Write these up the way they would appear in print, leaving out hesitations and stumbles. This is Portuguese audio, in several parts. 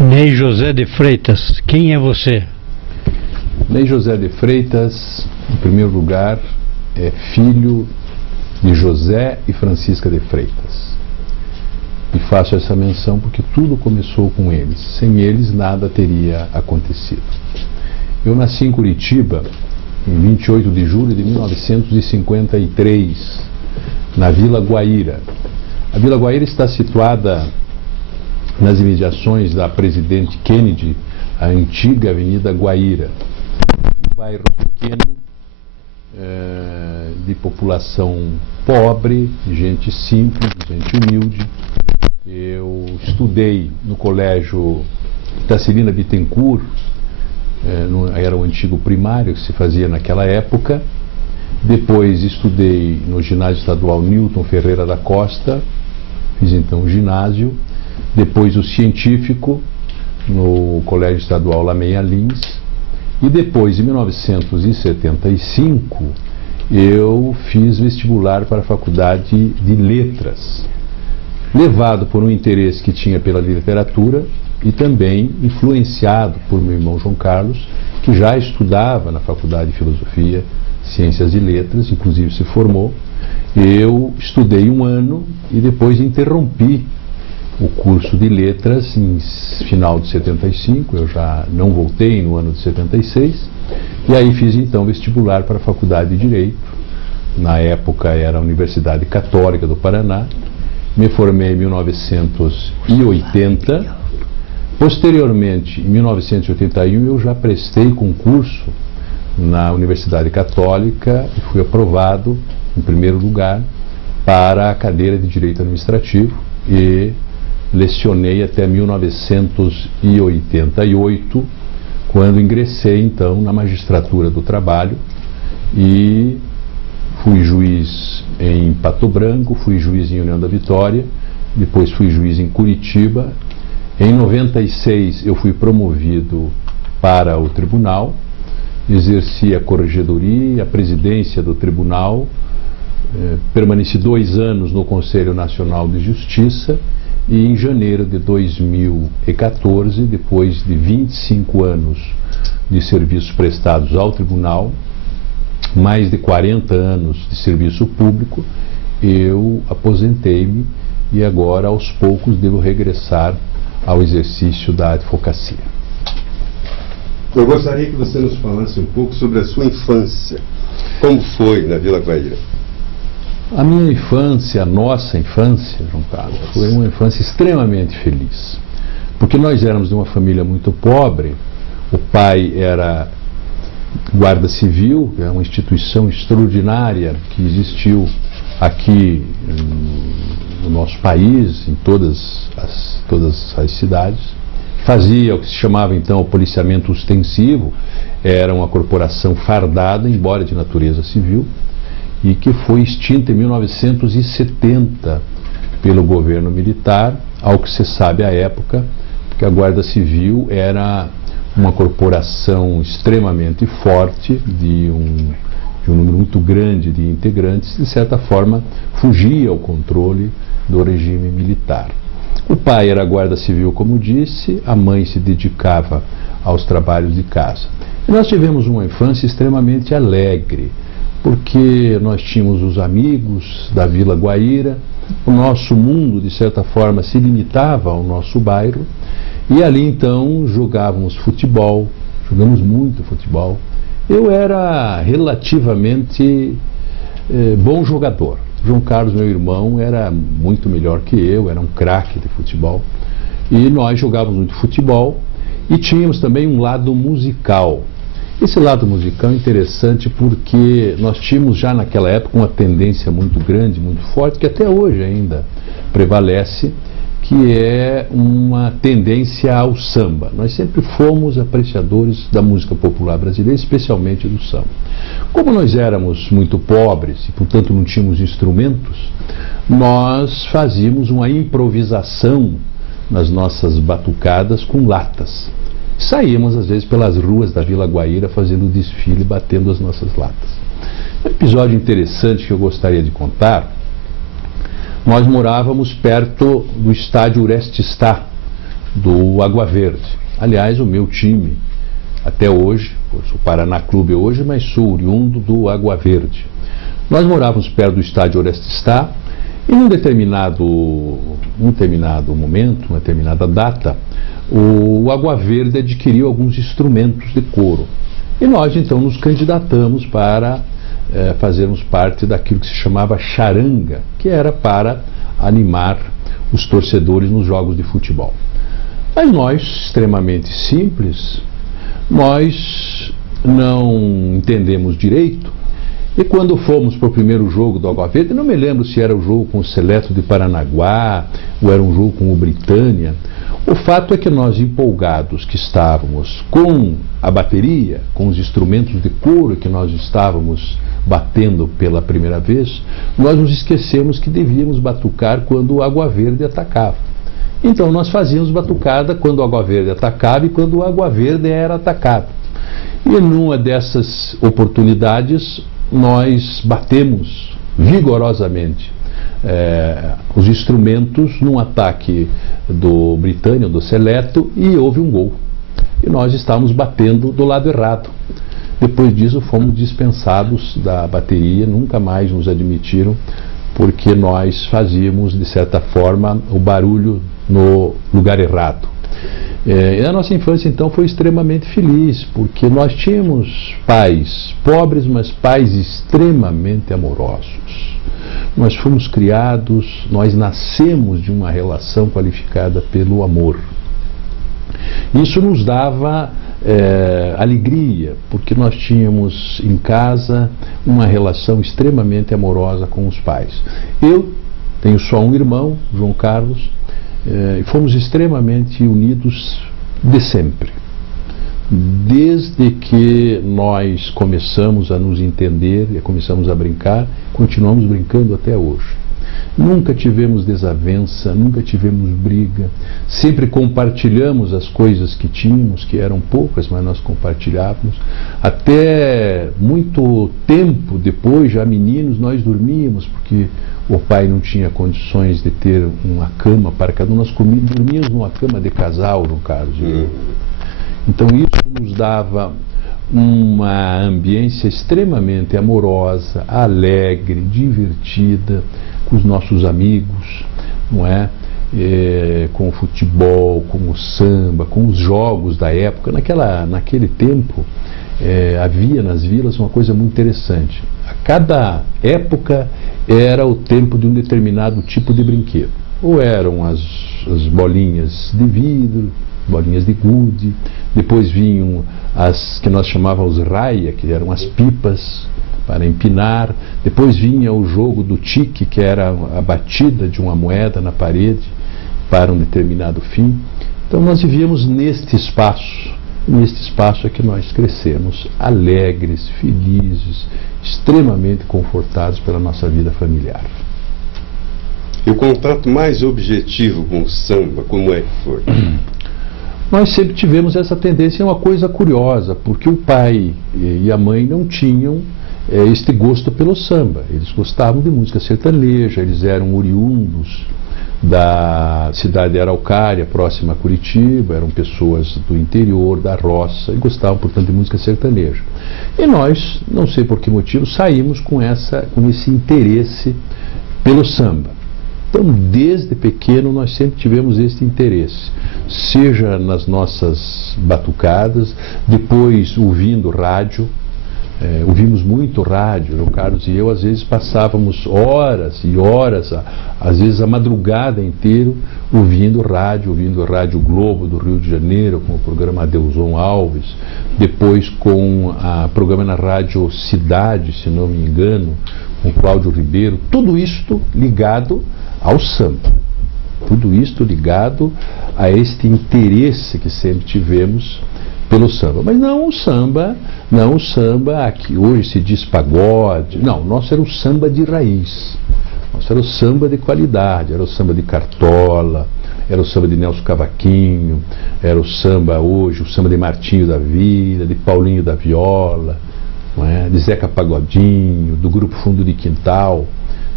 Ney José de Freitas, quem é você? Ney José de Freitas, em primeiro lugar, é filho de José e Francisca de Freitas. E faço essa menção porque tudo começou com eles. Sem eles, nada teria acontecido. Eu nasci em Curitiba, em 28 de julho de 1953, na Vila Guaíra. A Vila Guaíra está situada nas imediações da Presidente Kennedy, a antiga Avenida Guaíra. Um bairro pequeno, de população pobre, gente simples, gente humilde. Eu estudei no colégio Itacilina Bittencourt, era o antigo primário que se fazia naquela época. Depois estudei no ginásio estadual Newton Ferreira da Costa, fiz então o ginásio. Depois o científico no colégio estadual Lameia Lins. E depois, em 1975, eu fiz vestibular para a Faculdade de Letras, levado por um interesse que tinha pela literatura e também influenciado por meu irmão João Carlos, que já estudava na Faculdade de Filosofia, Ciências e Letras, inclusive se formou. Eu estudei um ano e depois interrompi o curso de letras em final de 75, eu já não voltei no ano de 76, e aí fiz então vestibular para a Faculdade de Direito. Na época era a Universidade Católica do Paraná. Me formei em 1980. Posteriormente, em 1981, eu já prestei concurso na Universidade Católica e fui aprovado em primeiro lugar para a cadeira de Direito Administrativo e lecionei até 1988, quando ingressei então na magistratura do trabalho e fui juiz em Pato Branco, fui juiz em União da Vitória, depois fui juiz em Curitiba. Em 96 eu fui promovido para o tribunal, exerci a corregedoria e a presidência do tribunal, permaneci 2 anos no Conselho Nacional de Justiça. E em janeiro de 2014, depois de 25 anos de serviços prestados ao tribunal, mais de 40 anos de serviço público, eu aposentei-me e agora aos poucos devo regressar ao exercício da advocacia. Eu gostaria que você nos falasse um pouco sobre a sua infância. Como foi na Vila Guaíra? A minha infância, a nossa infância, João Carlos, foi uma infância extremamente feliz. Porque nós éramos de uma família muito pobre. O pai era guarda civil, é uma instituição extraordinária que existiu aqui no nosso país, em todas as cidades. Fazia o que se chamava então o policiamento ostensivo, era uma corporação fardada, embora de natureza civil, e que foi extinta em 1970 pelo governo militar, ao que se sabe à época, porque a Guarda Civil era uma corporação extremamente forte, de um número muito grande de integrantes, de certa forma fugia ao controle do regime militar. O pai era guarda civil, como disse, a mãe se dedicava aos trabalhos de casa. E nós tivemos uma infância extremamente alegre, porque nós tínhamos os amigos da Vila Guaíra, o nosso mundo, de certa forma, se limitava ao nosso bairro, e ali então jogávamos futebol, jogamos muito futebol. Eu era relativamente bom jogador. João Carlos, meu irmão, era muito melhor que eu, era um craque de futebol, e nós jogávamos muito futebol, e tínhamos também um lado musical. Esse lado musical é interessante porque nós tínhamos já naquela época uma tendência muito grande, muito forte, que até hoje ainda prevalece, que é uma tendência ao samba. Nós sempre fomos apreciadores da música popular brasileira, especialmente do samba. Como nós éramos muito pobres e, portanto, não tínhamos instrumentos, nós fazíamos uma improvisação nas nossas batucadas com latas. Saíamos, às vezes, pelas ruas da Vila Guaíra fazendo desfile, batendo as nossas latas. Um episódio interessante que eu gostaria de contar: nós morávamos perto do estádio Urestistá, do Água Verde. Aliás, o meu time, até hoje, eu sou Paraná Clube hoje, mas sou oriundo do Água Verde. Nós morávamos perto do estádio Orestes e num determinado momento, uma determinada data, o Água Verde adquiriu alguns instrumentos de coro. E nós então nos candidatamos para fazermos parte daquilo que se chamava charanga, que era para animar os torcedores nos jogos de futebol. Mas nós, extremamente simples, nós não entendemos direito, e quando fomos para o primeiro jogo do Água Verde, não me lembro se era o jogo com o Seleto de Paranaguá ou era um jogo com o Britânia. O fato é que nós, empolgados que estávamos com a bateria, com os instrumentos de coro que nós estávamos batendo pela primeira vez, nós nos esquecemos que devíamos batucar quando o Água Verde atacava. Então nós fazíamos batucada quando o Água Verde atacava e quando o Água Verde era atacado. E numa dessas oportunidades nós batemos vigorosamente os instrumentos num ataque do Britânia, do Seleto, e houve um gol. E nós estávamos batendo do lado errado. Depois disso fomos dispensados da bateria, nunca mais nos admitiram, porque nós fazíamos, de certa forma, o barulho no lugar errado. E a nossa infância então foi extremamente feliz, porque nós tínhamos pais pobres, mas pais extremamente amorosos. Nós fomos criados, nós nascemos de uma relação qualificada pelo amor. Isso nos dava alegria, porque nós tínhamos em casa uma relação extremamente amorosa com os pais. Eu tenho só um irmão, João Carlos, e fomos extremamente unidos de sempre. Desde que nós começamos a nos entender e começamos a brincar, continuamos brincando até hoje. Nunca tivemos desavença, nunca tivemos briga, sempre compartilhamos as coisas que tínhamos, que eram poucas, mas nós compartilhávamos. Até muito tempo depois, já meninos, nós dormíamos, porque o pai não tinha condições de ter uma cama para cada um. Nós dormíamos numa cama de casal, no caso. Então isso nos dava uma ambiência extremamente amorosa, alegre, divertida, com os nossos amigos, não é? Com o futebol, com o samba, com os jogos da época. Naquele tempo havia nas vilas uma coisa muito interessante. A cada época era o tempo de um determinado tipo de brinquedo. Ou eram as bolinhas de vidro, bolinhas de gude, depois vinham as que nós chamávamos raia, que eram as pipas para empinar, depois vinha o jogo do tique, que era a batida de uma moeda na parede para um determinado fim. Então nós vivíamos neste espaço é que nós crescemos, alegres, felizes, extremamente confortados pela nossa vida familiar. E o contato mais objetivo com o samba, como é que foi? Nós sempre tivemos essa tendência, é uma coisa curiosa, porque o pai e a mãe não tinham este gosto pelo samba. Eles gostavam de música sertaneja, eles eram oriundos da cidade de Araucária, próxima a Curitiba, eram pessoas do interior, da roça, e gostavam, portanto, de música sertaneja. E nós, não sei por que motivo, saímos com esse interesse pelo samba. Então, desde pequeno, nós sempre tivemos esse interesse, seja nas nossas batucadas, depois ouvindo rádio. Ouvimos muito rádio, o Carlos e eu às vezes passávamos horas e horas, às vezes a madrugada inteira, ouvindo rádio o Globo do Rio de Janeiro, com o programa Adelson Alves, depois com o programa na Rádio Cidade, se não me engano, com o Cláudio Ribeiro, tudo isto ligado ao samba, tudo isto ligado a este interesse que sempre tivemos pelo samba. Mas não o samba que hoje se diz pagode. Não, nosso era o samba de raiz. Nosso era o samba de qualidade, era o samba de Cartola, era o samba de Nelson Cavaquinho, era o samba hoje, o samba de Martinho da Vila, de Paulinho da Viola, não é? De Zeca Pagodinho, do Grupo Fundo de Quintal.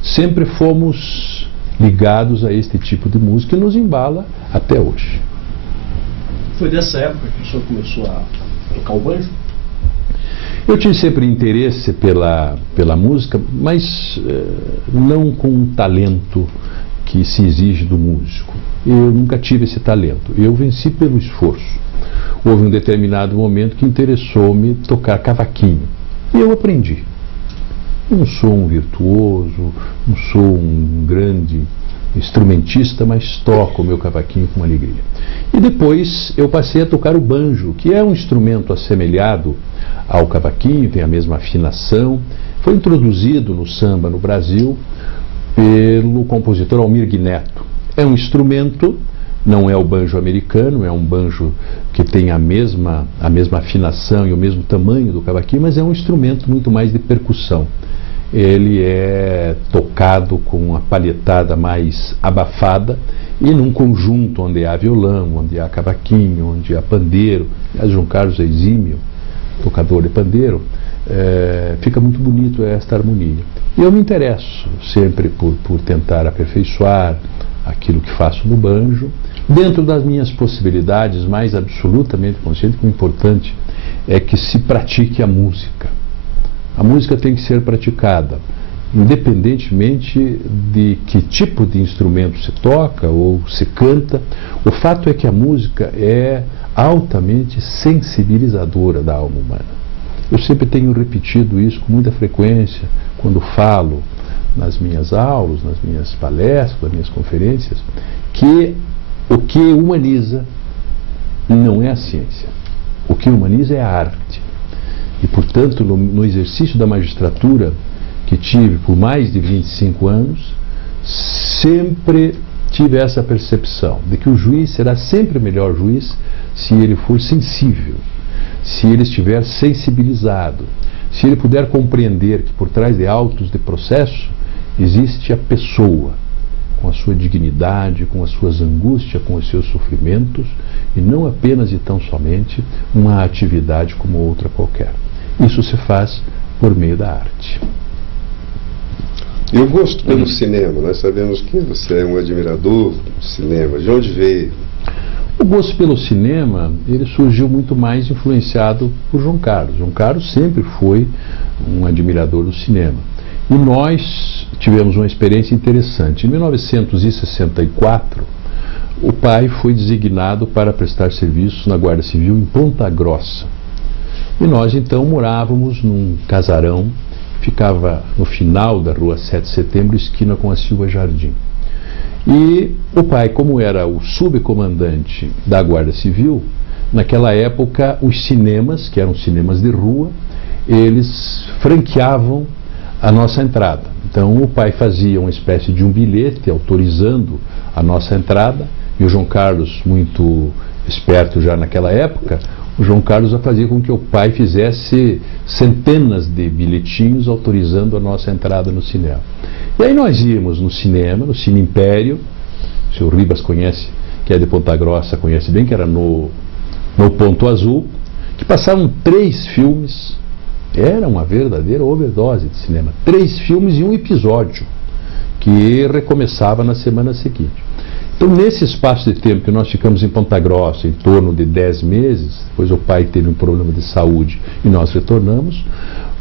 Sempre fomos ligados a este tipo de música que nos embala até hoje. Foi dessa época que o senhor começou a tocar o banjo? Eu tive sempre interesse pela música, mas não com um talento que se exige do músico. Eu nunca tive esse talento. Eu venci pelo esforço. Houve um determinado momento que interessou-me tocar cavaquinho. E eu aprendi. Eu não sou um virtuoso, não sou um grande instrumentista, mas toco o meu cavaquinho com alegria. E depois eu passei a tocar o banjo, que é um instrumento assemelhado ao cavaquinho, tem a mesma afinação. Foi introduzido no samba no Brasil pelo compositor Almir Neto. É um instrumento, não é o banjo americano, é um banjo que tem a mesma afinação e o mesmo tamanho do cavaquinho, mas é um instrumento muito mais de percussão. Ele é tocado com uma palhetada mais abafada e num conjunto onde há violão, onde há cavaquinho, onde há pandeiro. Aliás, João Carlos é exímio tocador de pandeiro, fica muito bonito esta harmonia. E eu me interesso sempre por tentar aperfeiçoar aquilo que faço no banjo, dentro das minhas possibilidades, mais absolutamente consciente que o importante é que se pratique a música. A música tem que ser praticada, independentemente de que tipo de instrumento se toca ou se canta. O fato é que a música é altamente sensibilizadora da alma humana. Eu sempre tenho repetido isso com muita frequência quando falo nas minhas aulas, nas minhas palestras, nas minhas conferências, que o que humaniza não é a ciência. O que humaniza é a arte. E, portanto, no exercício da magistratura que tive por mais de 25 anos, sempre tive essa percepção de que o juiz será sempre o melhor juiz se ele for sensível, se ele estiver sensibilizado, se ele puder compreender que por trás de autos de processo existe a pessoa, com a sua dignidade, com as suas angústias, com os seus sofrimentos, e não apenas e tão somente uma atividade como outra qualquer. Isso se faz por meio da arte. E o gosto pelo cinema? Nós sabemos que você é um admirador do cinema. De onde veio? O gosto pelo cinema, ele surgiu muito mais influenciado por João Carlos. João Carlos sempre foi um admirador do cinema. E nós tivemos uma experiência interessante. Em 1964, o pai foi designado para prestar serviços na Guarda Civil em Ponta Grossa. E nós então morávamos num casarão, ficava no final da rua 7 de setembro, esquina com a Silva Jardim. E o pai, como era o subcomandante da Guarda Civil, naquela época os cinemas, que eram cinemas de rua, eles franqueavam a nossa entrada. Então o pai fazia uma espécie de um bilhete autorizando a nossa entrada, e o João Carlos, muito esperto já naquela época, o João Carlos fazia com que o pai fizesse centenas de bilhetinhos autorizando a nossa entrada no cinema. E aí nós íamos no cinema, no Cine Império, o senhor Ribas conhece, que é de Ponta Grossa, conhece bem, que era no Ponto Azul, que passavam 3 filmes, era uma verdadeira overdose de cinema, 3 filmes e um episódio, que recomeçava na semana seguinte. Então, nesse espaço de tempo que nós ficamos em Ponta Grossa, em torno de 10 meses, depois o pai teve um problema de saúde e nós retornamos,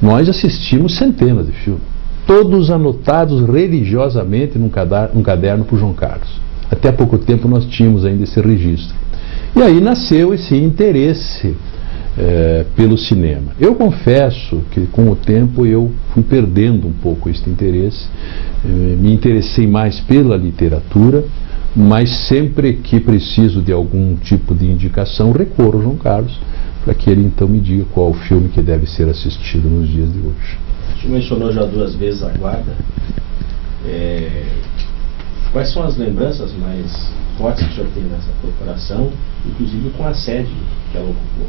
nós assistimos centenas de filmes, todos anotados religiosamente num caderno por João Carlos. Até há pouco tempo nós tínhamos ainda esse registro. E aí nasceu esse interesse pelo cinema. Eu confesso que com o tempo eu fui perdendo um pouco esse interesse, me interessei mais pela literatura, mas sempre que preciso de algum tipo de indicação, recorro ao João Carlos, para que ele então me diga qual o filme que deve ser assistido nos dias de hoje. O senhor mencionou já 2 vezes a Guarda. Quais são as lembranças mais fortes que o senhor tem nessa corporação, inclusive com a sede que ela ocupou?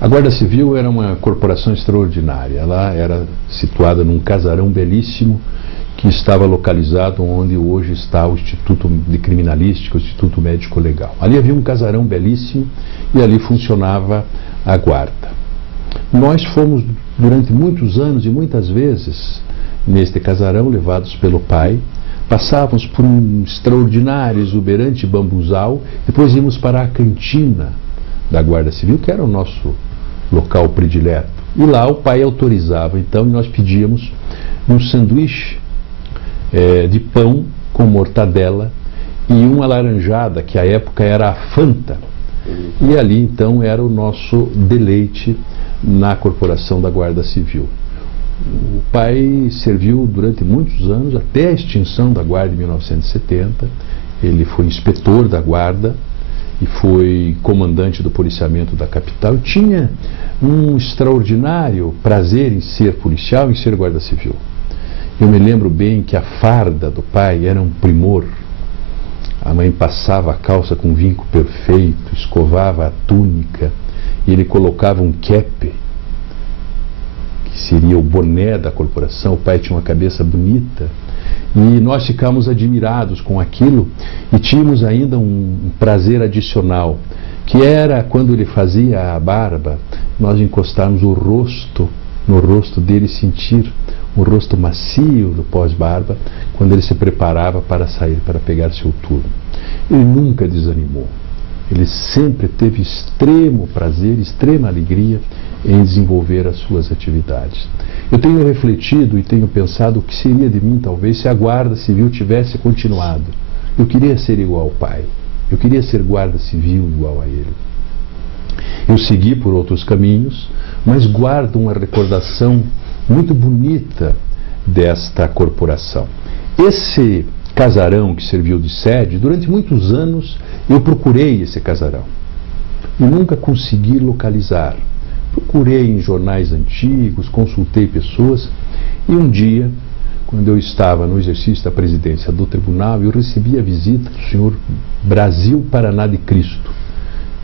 A Guarda Civil era uma corporação extraordinária. Ela era situada num casarão belíssimo, que estava localizado onde hoje está o Instituto de Criminalística, o Instituto Médico Legal. Ali havia um casarão belíssimo e ali funcionava a guarda. Nós fomos durante muitos anos e muitas vezes neste casarão levados pelo pai passávamos por um extraordinário, exuberante bambuzal, depois íamos para a cantina da Guarda Civil, que era o nosso local predileto. E lá o pai autorizava, então, e nós pedíamos um sanduíche de pão com mortadela e uma laranjada, que à época era a Fanta. E ali, então, era o nosso deleite na corporação da Guarda Civil. O pai serviu durante muitos anos, até a extinção da Guarda em 1970. Ele foi inspetor da Guarda e foi comandante do policiamento da capital. Tinha um extraordinário prazer em ser policial, em ser Guarda Civil. Eu me lembro bem que a farda do pai era um primor. A mãe passava a calça com vinco perfeito, escovava a túnica, e ele colocava um kepe, que seria o boné da corporação. O pai tinha uma cabeça bonita, e nós ficamos admirados com aquilo, e tínhamos ainda um prazer adicional, que era quando ele fazia a barba, nós encostarmos o rosto no rosto dele, sentir um rosto macio do pós-barba, quando ele se preparava para sair, para pegar seu turno. Ele nunca desanimou. Ele sempre teve extremo prazer, extrema alegria em desenvolver as suas atividades. Eu tenho refletido e tenho pensado o que seria de mim, talvez, se a Guarda Civil tivesse continuado. Eu queria ser igual ao pai. Eu queria ser Guarda Civil igual a ele. Eu segui por outros caminhos, mas guardo uma recordação muito bonita desta corporação. Esse casarão que serviu de sede, durante muitos anos eu procurei esse casarão e nunca consegui localizar. Procurei em jornais antigos, consultei pessoas, e um dia, quando eu estava no exercício da presidência do tribunal, eu recebi a visita do senhor Brasil Paraná de Cristo,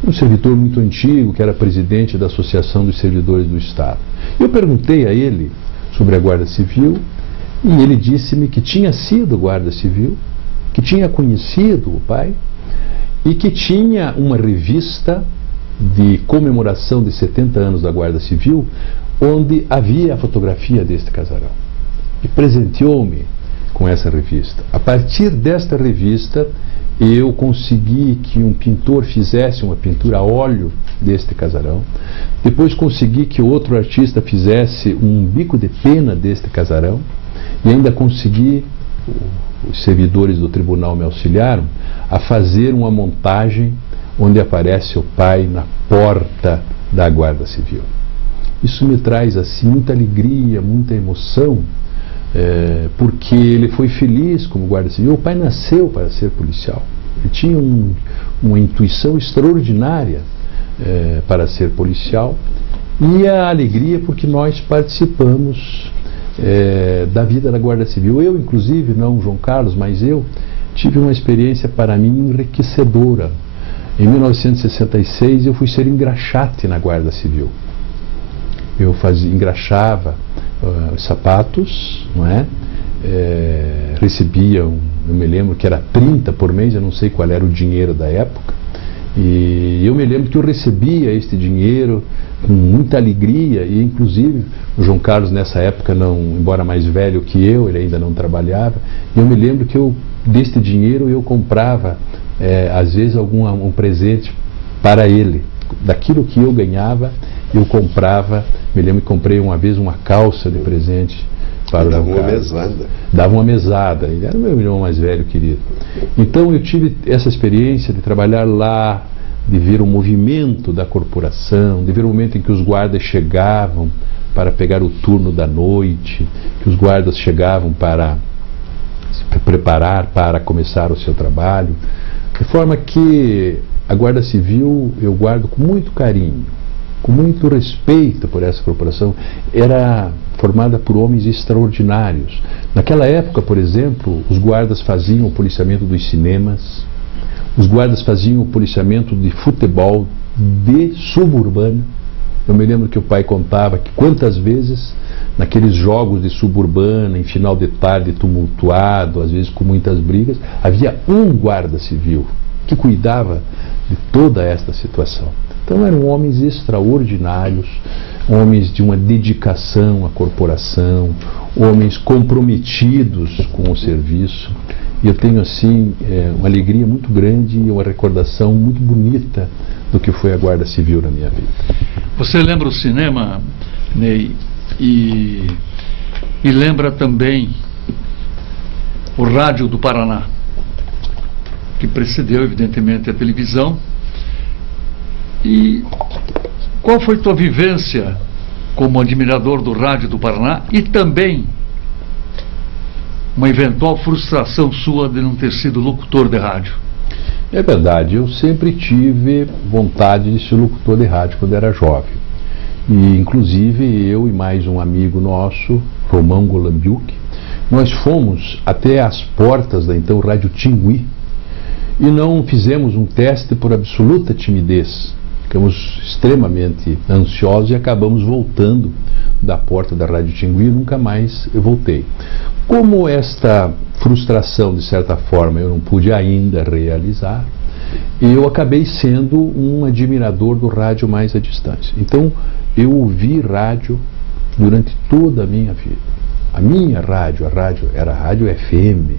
um servidor muito antigo, que era presidente da Associação dos Servidores do Estado. Eu perguntei a ele sobre a Guarda Civil, e ele disse-me que tinha sido Guarda Civil, que tinha conhecido o pai, e que tinha uma revista de comemoração de 70 anos da Guarda Civil, onde havia a fotografia deste casarão. E presenteou-me com essa revista. A partir desta revista, eu consegui que um pintor fizesse uma pintura a óleo deste casarão. Depois consegui que outro artista fizesse um bico de pena deste casarão. E ainda consegui, os servidores do tribunal me auxiliaram, a fazer uma montagem onde aparece o pai na porta da Guarda Civil. Isso me traz assim muita alegria, muita emoção, porque ele foi feliz como Guarda Civil. O pai nasceu para ser policial. Ele tinha uma intuição extraordinária para ser policial, e a alegria porque nós participamos da vida da Guarda Civil. Eu, inclusive, não João Carlos, mas eu tive uma experiência para mim enriquecedora. Em 1966 eu fui ser engraxate na Guarda Civil. Eu engraxava os sapatos, não é? Recebia, eu me lembro que era 30 por mês, eu não sei qual era o dinheiro da época, e eu me lembro que eu recebia este dinheiro com muita alegria, e inclusive o João Carlos nessa época, não, embora mais velho que eu, ele ainda não trabalhava, e eu me lembro que deste dinheiro eu comprava às vezes um presente para ele. Daquilo que eu ganhava, eu comprava. Me lembro que comprei uma vez uma calça de presente para o João Carlos. Dava uma mesada. Dava uma mesada. Ele era o meu irmão mais velho, querido. Então eu tive essa experiência de trabalhar lá, de ver o movimento da corporação, de ver o momento em que os guardas chegavam para pegar o turno da noite, que os guardas chegavam para se preparar para começar o seu trabalho. De forma que a Guarda Civil eu guardo com muito carinho, com muito respeito por essa corporação. Era formada por homens extraordinários. Naquela época, por exemplo, os guardas faziam o policiamento dos cinemas, os guardas faziam o policiamento de futebol de suburbana. Eu me lembro que o pai contava que quantas vezes naqueles jogos de suburbana, em final de tarde tumultuado, às vezes com muitas brigas, havia um guarda civil que cuidava de toda esta situação. Então eram homens extraordinários, homens de uma dedicação à corporação, homens comprometidos com o serviço. E eu tenho, assim, uma alegria muito grande e uma recordação muito bonita do que foi a Guarda Civil na minha vida. Você lembra o cinema, Ney, e lembra também o Rádio do Paraná, que precedeu, evidentemente, a televisão. E qual foi tua vivência como admirador do Rádio do Paraná e também uma eventual frustração sua de não ter sido locutor de rádio? É verdade, eu sempre tive vontade de ser locutor de rádio quando era jovem. E, inclusive, eu e mais um amigo nosso, Romão Golambiuk, nós fomos até as portas da então Rádio Tingui e não fizemos um teste por absoluta timidez. Ficamos extremamente ansiosos e acabamos voltando da porta da Rádio Tingui e nunca mais eu voltei. Como esta frustração, de certa forma, eu não pude ainda realizar, eu acabei sendo um admirador do rádio mais à distância. Então, eu ouvi rádio durante toda a minha vida. A minha rádio, era a Rádio FM,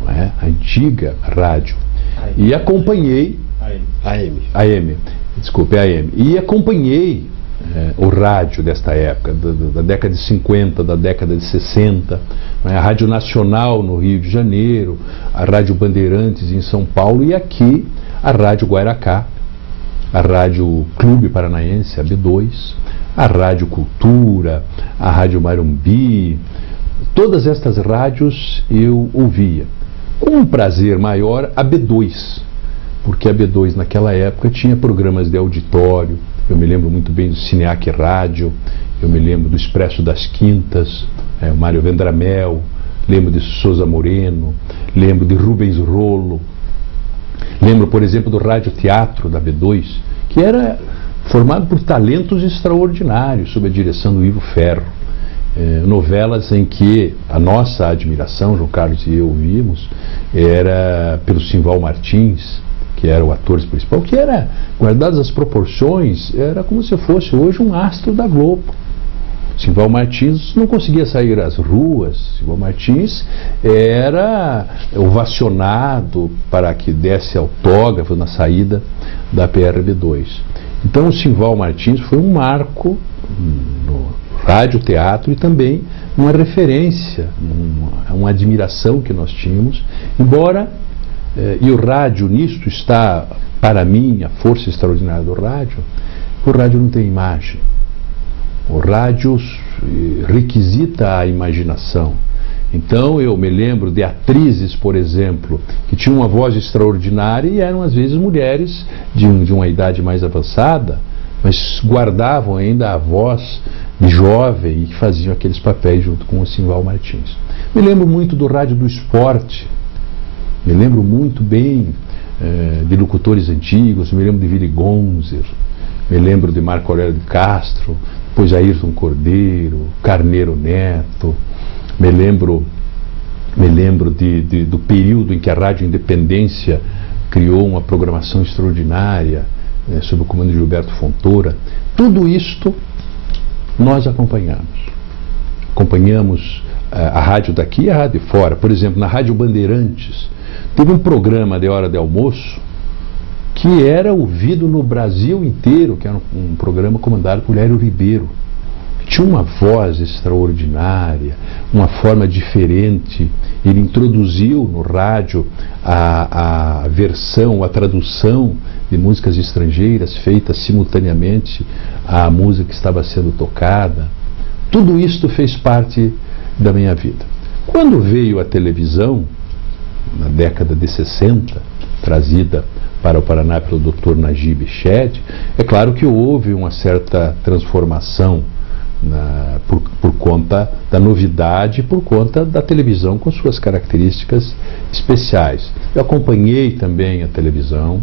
não é? A antiga rádio. E acompanhei... AM. Desculpe, AM. E acompanhei o rádio desta época, da década de 50, da década de 60, a Rádio Nacional no Rio de Janeiro, a Rádio Bandeirantes em São Paulo e aqui a Rádio Guairacá, a Rádio Clube Paranaense, a B2, a Rádio Cultura, a Rádio Marumbi. Todas estas rádios eu ouvia. Com um prazer maior, a B2, porque a B2 naquela época tinha programas de auditório. Eu me lembro muito bem do Cineac Rádio, eu me lembro do Expresso das Quintas, o Mário Vendramel, lembro de Souza Moreno, lembro de Rubens Rolo, lembro, por exemplo, do Rádio Teatro da B2, que era formado por talentos extraordinários, sob a direção do Ivo Ferro. Novelas em que a nossa admiração, João Carlos e eu vimos, era pelo Simval Martins, que era o ator principal, que era, guardadas as proporções, era como se fosse hoje um astro da Globo. Simval Martins não conseguia sair às ruas. Simval Martins era ovacionado para que desse autógrafo na saída da PRB2. Então o Simval Martins foi um marco no rádio, teatro e também uma referência, uma admiração que nós tínhamos, embora, e o rádio nisto está, para mim, a força extraordinária do rádio, o rádio não tem imagem. O rádio requisita a imaginação. Então eu me lembro de atrizes, por exemplo, que tinham uma voz extraordinária e eram às vezes mulheres de uma idade mais avançada, mas guardavam ainda a voz de jovem e faziam aqueles papéis junto com o Simval Martins. Me lembro muito do rádio do esporte, me lembro muito bem de locutores antigos, me lembro de Willy Gonzer, me lembro de Marco Aurélio de Castro, depois Ayrton Cordeiro, Carneiro Neto, me lembro do período em que a Rádio Independência criou uma programação extraordinária, sob o comando de Gilberto Fontoura. Tudo isto nós acompanhamos. Acompanhamos a rádio daqui e a rádio de fora. Por exemplo, na Rádio Bandeirantes, teve um programa de hora de almoço que era ouvido no Brasil inteiro, que era um programa comandado por Hélio Ribeiro. Tinha uma voz extraordinária, uma forma diferente. Ele introduziu no rádio a versão, a tradução de músicas estrangeiras feitas simultaneamente à música que estava sendo tocada. Tudo isto fez parte da minha vida. Quando veio a televisão, na década de 60, trazida para o Paraná pelo Dr. Najib Shed, é claro que houve uma certa transformação por conta da novidade, por conta da televisão com suas características especiais. Eu acompanhei também a televisão,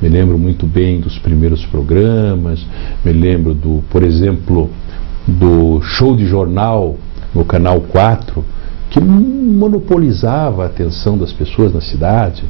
me lembro muito bem dos primeiros programas, me lembro, por exemplo, do show de jornal no Canal 4, que monopolizava a atenção das pessoas na cidade.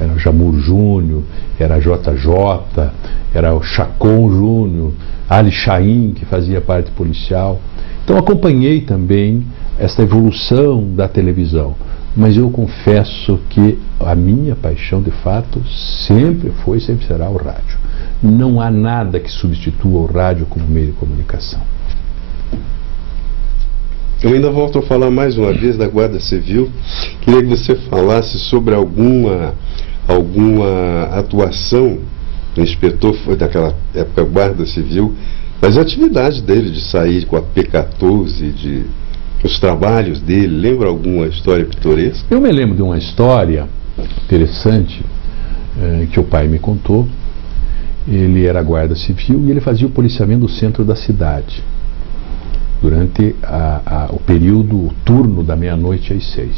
Era o Jamur Júnior, era a JJ, era o Chacon Júnior, Ali Chaim, que fazia parte policial. Então acompanhei também esta evolução da televisão. Mas eu confesso que a minha paixão, de fato, sempre foi e sempre será o rádio. Não há nada que substitua o rádio como meio de comunicação. Eu ainda volto a falar mais uma vez da Guarda Civil. Queria que você falasse sobre alguma atuação do inspetor, foi daquela época Guarda Civil, as atividades dele de sair com a P14, os trabalhos dele. Lembra alguma história pitoresca? Eu me lembro de uma história interessante que o pai me contou. Ele era guarda civil e ele fazia o policiamento do centro da cidade durante o período, o turno da meia-noite às 6.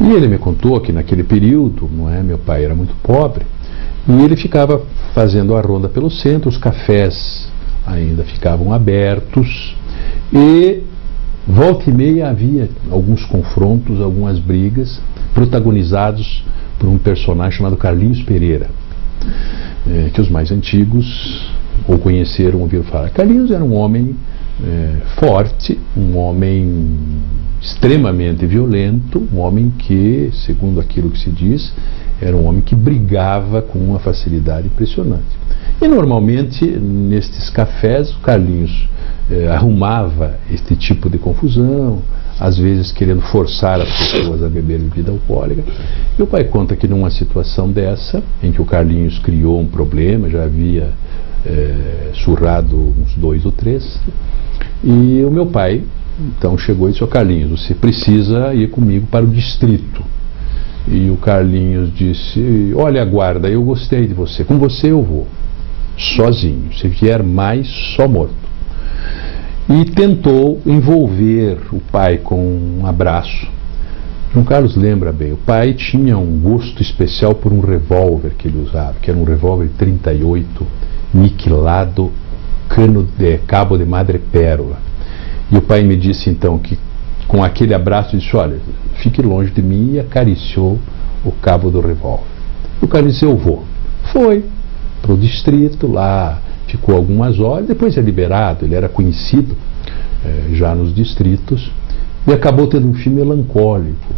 E ele me contou que naquele período, meu pai era muito pobre, e ele ficava fazendo a ronda pelo centro, os cafés ainda ficavam abertos, e volta e meia havia alguns confrontos, algumas brigas, protagonizados por um personagem chamado Carlinhos Pereira, que os mais antigos ou conheceram, ouviram falar. Carlinhos era um homem forte, um homem extremamente violento, um homem que, segundo aquilo que se diz, era um homem que brigava com uma facilidade impressionante. E normalmente, nestes cafés, o Carlinhos arrumava este tipo de confusão, às vezes querendo forçar as pessoas a beber bebida alcoólica. E o pai conta que numa situação dessa, em que o Carlinhos criou um problema, já havia surrado uns 2 ou 3, e o meu pai então chegou e disse: Carlinhos, você precisa ir comigo para o distrito. E o Carlinhos disse: olha, guarda, eu gostei de você, com você eu vou, sozinho, se vier mais, só morto. E tentou envolver o pai com um abraço. João Carlos lembra bem, o pai tinha um gosto especial por um revólver que ele usava, que era um revólver 38, niquelado, cabo de madrepérola. E o pai me disse então que com aquele abraço disse: olha, fique longe de mim, e acariciou o cabo do revólver. E o cara disse: eu vou. Foi para o distrito, lá ficou algumas horas, depois é liberado. Ele era conhecido já nos distritos, e acabou tendo um fim melancólico,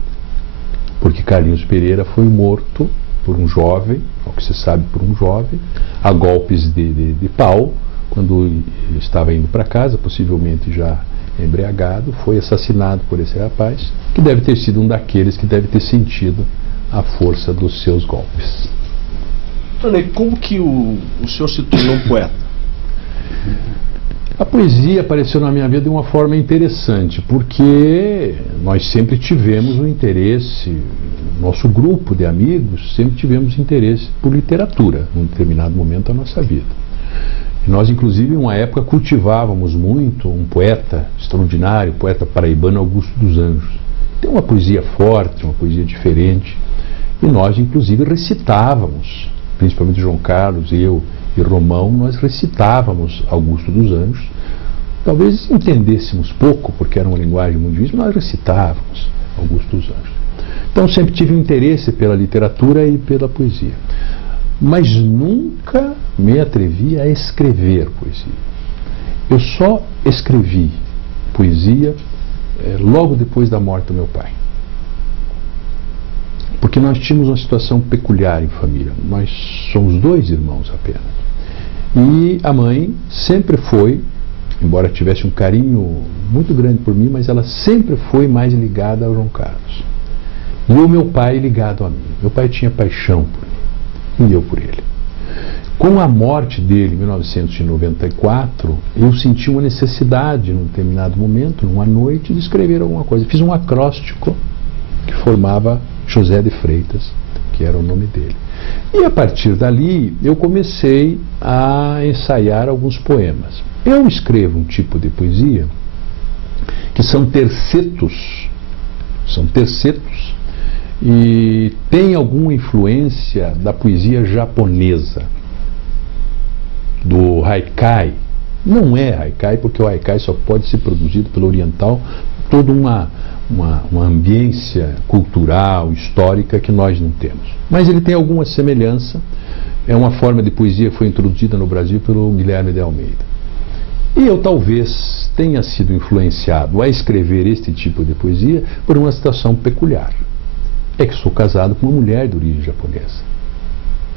porque Carlinhos Pereira foi morto por um jovem, ao que se sabe, por um jovem, a golpes de pau, quando ele estava indo para casa, possivelmente já embriagado, foi assassinado por esse rapaz, que deve ter sido um daqueles que deve ter sentido a força dos seus golpes. Tonei, como que o senhor se tornou um poeta? A poesia apareceu na minha vida de uma forma interessante, porque nós sempre tivemos um interesse, nosso grupo de amigos sempre tivemos interesse por literatura, num determinado momento da nossa vida. E nós, inclusive, em uma época, cultivávamos muito um poeta extraordinário, o poeta paraibano Augusto dos Anjos. Tem uma poesia forte, uma poesia diferente, e nós, inclusive, recitávamos, principalmente João Carlos, eu e Romão, nós recitávamos Augusto dos Anjos. Talvez entendêssemos pouco, porque era uma linguagem muito difícil, mas nós recitávamos Augusto dos Anjos. Então sempre tive um interesse pela literatura e pela poesia, mas nunca me atrevi a escrever poesia. Eu só escrevi poesia logo depois da morte do meu pai, porque nós tínhamos uma situação peculiar em família. Nós somos 2 irmãos apenas, e a mãe sempre foi, embora tivesse um carinho muito grande por mim, mas ela sempre foi mais ligada ao João Carlos, e o meu pai ligado a mim. Meu pai tinha paixão por mim e eu por ele. Com a morte dele em 1994, eu senti uma necessidade, num determinado momento, numa noite, de escrever alguma coisa. Fiz um acróstico que formava José de Freitas, que era o nome dele. E a partir dali eu comecei a ensaiar alguns poemas. Eu escrevo um tipo de poesia que são tercetos, e tem alguma influência da poesia japonesa, do haikai. Não é haikai, porque o haikai só pode ser produzido pelo oriental, toda uma ambiência cultural, histórica que nós não temos. Mas ele tem alguma semelhança, é uma forma de poesia que foi introduzida no Brasil pelo Guilherme de Almeida. E eu talvez tenha sido influenciado a escrever este tipo de poesia por uma situação peculiar. É que sou casado com uma mulher de origem japonesa.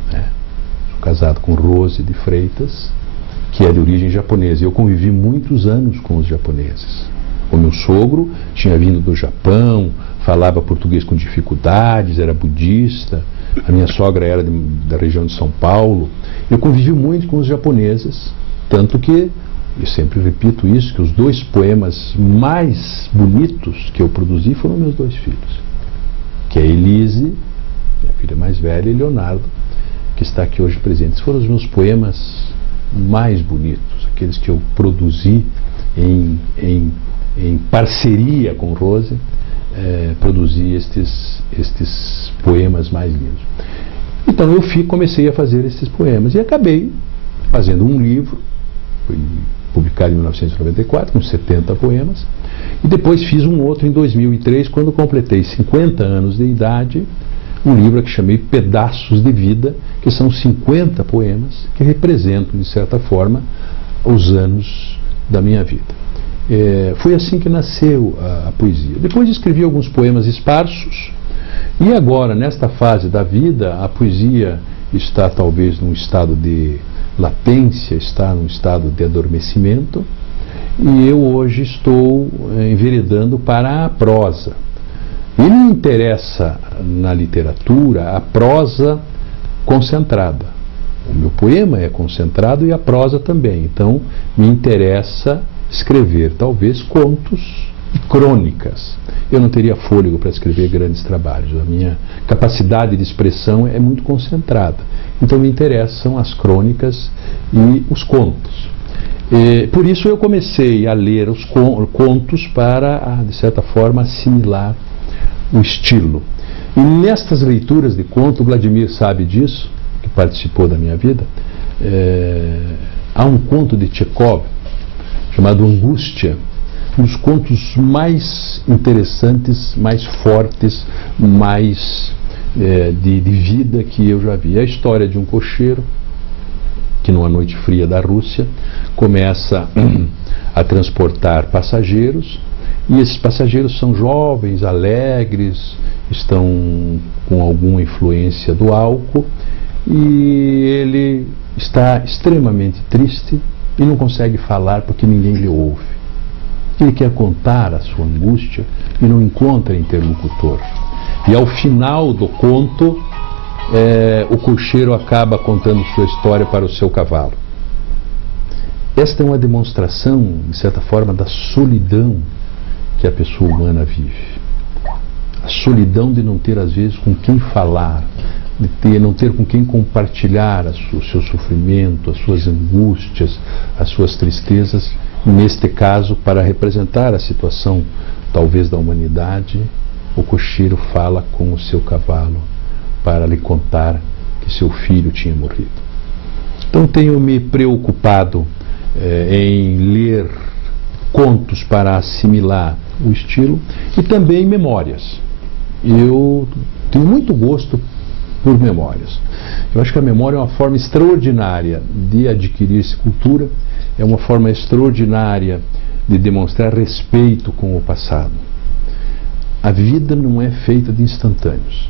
Sou casado com Rose de Freitas, que é de origem japonesa. Eu convivi muitos anos com os japoneses. O meu sogro tinha vindo do Japão, falava português com dificuldades, era budista. A minha sogra era da região de São Paulo. Eu convivi muito com os japoneses, tanto que, eu sempre repito isso, que os 2 poemas mais bonitos que eu produzi foram meus 2 filhos, que é Elise, minha filha mais velha, e Leonardo, que está aqui hoje presente. Esses foram os meus poemas mais bonitos, aqueles que eu produzi em parceria com Rose, produzi estes poemas mais lindos. Então eu comecei a fazer esses poemas e acabei fazendo um livro, foi publicado em 1994, com 70 poemas, e depois fiz um outro em 2003, quando completei 50 anos de idade, um livro que chamei Pedaços de Vida, que são 50 poemas que representam, de certa forma, os anos da minha vida. Foi assim que nasceu a poesia. Depois escrevi alguns poemas esparsos, e agora, nesta fase da vida, a poesia está talvez num estado de latência, está num estado de adormecimento, e eu hoje estou enveredando para a prosa. E me interessa na literatura a prosa concentrada. O meu poema é concentrado e a prosa também. Então, me interessa escrever talvez contos e crônicas. Eu não teria fôlego para escrever grandes trabalhos. A minha capacidade de expressão é muito concentrada. Então me interessam as crônicas e os contos. Por isso eu comecei a ler os contos para, de certa forma, assimilar o estilo. E nestas leituras de conto, o Vladimir sabe disso, que participou da minha vida, há um conto de Tchekov chamado Angústia, um dos contos mais interessantes, mais fortes, mais de vida que eu já vi. É a história de um cocheiro que numa noite fria da Rússia começa a transportar passageiros, e esses passageiros são jovens, alegres, estão com alguma influência do álcool, e ele está extremamente triste e não consegue falar porque ninguém lhe ouve. Ele quer contar a sua angústia e não encontra interlocutor. E ao final do conto, o cocheiro acaba contando sua história para o seu cavalo. Esta é uma demonstração, de certa forma, da solidão que a pessoa humana vive. A solidão de não ter, às vezes, com quem falar, de não ter com quem compartilhar o seu sofrimento, as suas angústias, as suas tristezas. Neste caso, para representar a situação, talvez, da humanidade, o cocheiro fala com o seu cavalo para lhe contar que seu filho tinha morrido. Então tenho me preocupado em ler contos para assimilar o estilo e também memórias. Eu tenho muito gosto por memórias. Eu acho que a memória é uma forma extraordinária de adquirir-se cultura, é uma forma extraordinária de demonstrar respeito com o passado. A vida não é feita de instantâneos.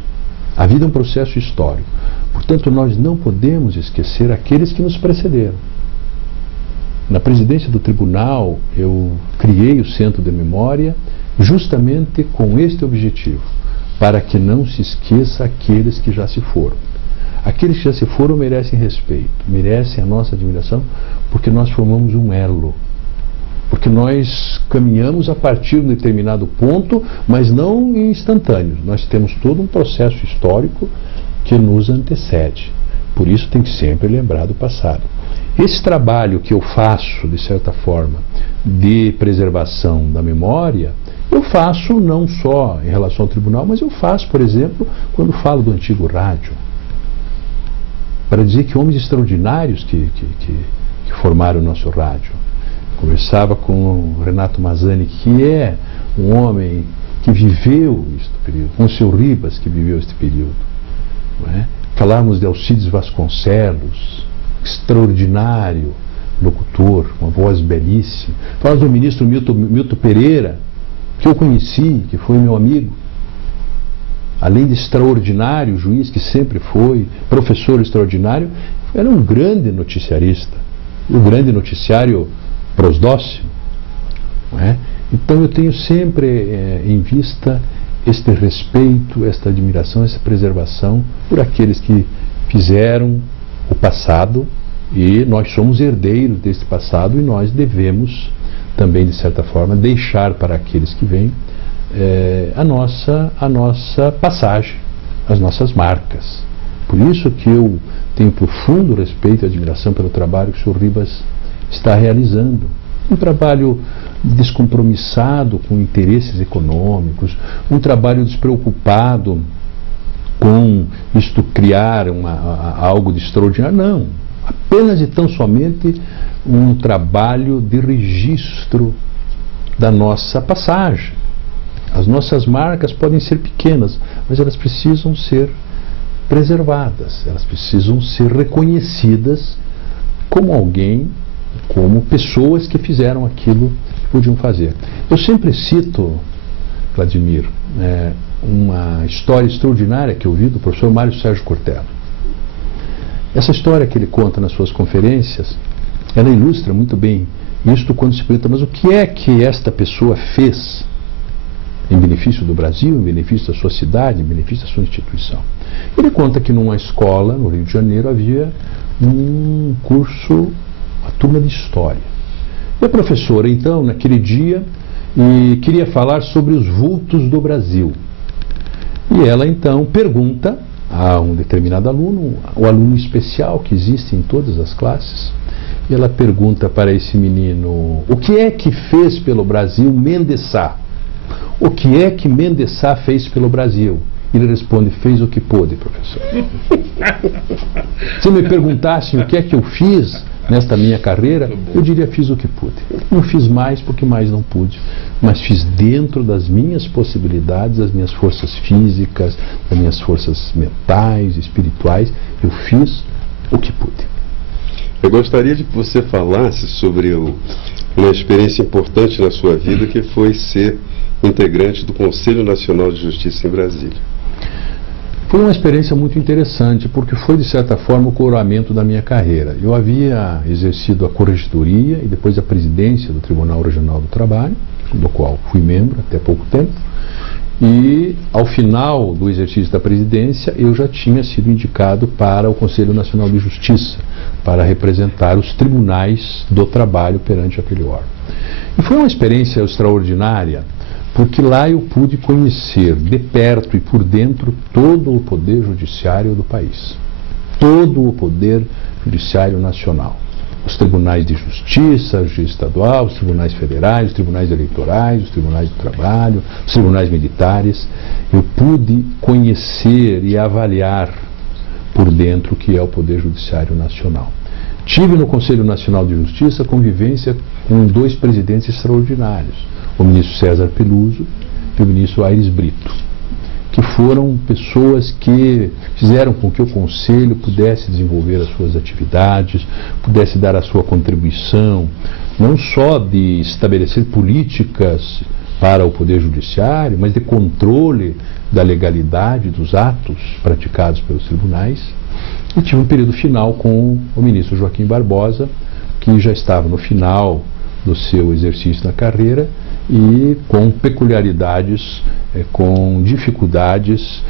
A vida é um processo histórico. Portanto, nós não podemos esquecer aqueles que nos precederam. Na presidência do tribunal, eu criei o Centro de Memória justamente com este objetivo, para que não se esqueça aqueles que já se foram. Aqueles que já se foram merecem respeito, merecem a nossa admiração, porque nós formamos um elo. Porque nós caminhamos a partir de um determinado ponto, mas não instantâneo. Nós temos todo um processo histórico que nos antecede. Por isso tem que sempre lembrar do passado. Esse trabalho que eu faço, de certa forma, de preservação da memória, eu faço não só em relação ao tribunal, mas eu faço, por exemplo, quando falo do antigo rádio. Para dizer que homens extraordinários que formaram o nosso rádio. Conversava com o Renato Mazzani, que é um homem que viveu este período, com o seu Ribas, que viveu este período. Não é? Falávamos de Alcides Vasconcelos, extraordinário locutor, uma voz belíssima. Fala do ministro Milton Pereira, que eu conheci, que foi meu amigo. Além de extraordinário juiz, que sempre foi, professor extraordinário, era um grande noticiarista. O grande noticiário prosdócio. Não é? Então eu tenho sempre em vista este respeito, esta admiração, essa preservação por aqueles que fizeram o passado, e nós somos herdeiros desse passado, e nós devemos também, de certa forma, deixar para aqueles que vêm a nossa passagem, as nossas marcas. Por isso que eu tenho profundo respeito e admiração pelo trabalho que o Sr. Ribas está realizando. Um trabalho descompromissado com interesses econômicos, um trabalho despreocupado com isto criar algo de extraordinário. Não, apenas e tão somente um trabalho de registro da nossa passagem. As nossas marcas podem ser pequenas, mas elas precisam ser preservadas, elas precisam ser reconhecidas como alguém, como pessoas que fizeram aquilo que podiam fazer. Eu sempre cito, Vladimir, uma história extraordinária que eu vi do professor Mário Sérgio Cortella. Essa história que ele conta nas suas conferências, ela ilustra muito bem isto quando se pergunta, mas o que é que esta pessoa fez em benefício do Brasil, em benefício da sua cidade, em benefício da sua instituição? Ele conta que numa escola, no Rio de Janeiro, havia um curso, uma turma de História. E a professora, então, naquele dia, queria falar sobre os vultos do Brasil. E ela, então, pergunta a um determinado aluno, o aluno especial que existe em todas as classes, e ela pergunta para esse menino: o que é que fez pelo Brasil Mendes Sá? O que é que Mendes Sá fez pelo Brasil? Ele responde: fez o que pôde, professor. Se me perguntassem o que é que eu fiz nesta minha carreira, eu diria: fiz o que pude. Não fiz mais porque mais não pude, mas fiz dentro das minhas possibilidades, das minhas forças físicas, das minhas forças mentais, espirituais. Eu fiz o que pude. Eu gostaria de que você falasse sobre uma experiência importante na sua vida, que foi ser integrante do Conselho Nacional de Justiça em Brasília. Foi uma experiência muito interessante, porque foi, de certa forma, o coroamento da minha carreira. Eu havia exercido a corregedoria e depois a presidência do Tribunal Regional do Trabalho, do qual fui membro até pouco tempo, e ao final do exercício da presidência eu já tinha sido indicado para o Conselho Nacional de Justiça, para representar os tribunais do trabalho perante aquele órgão. E foi uma experiência extraordinária, porque lá eu pude conhecer de perto e por dentro todo o poder judiciário do país, todo o poder judiciário nacional, os tribunais de justiça, a justiça estadual, os tribunais federais, os tribunais eleitorais, os tribunais do trabalho, os tribunais militares. Eu pude conhecer e avaliar por dentro o que é o poder judiciário nacional. Tive no Conselho Nacional de Justiça convivência com dois presidentes extraordinários, o ministro César Peluso e o ministro Aires Brito, que foram pessoas que fizeram com que o Conselho pudesse desenvolver as suas atividades, pudesse dar a sua contribuição, não só de estabelecer políticas para o Poder Judiciário, mas de controle da legalidade dos atos praticados pelos tribunais. E tive um período final com o ministro Joaquim Barbosa, que já estava no final do seu exercício na carreira e com peculiaridades, com dificuldades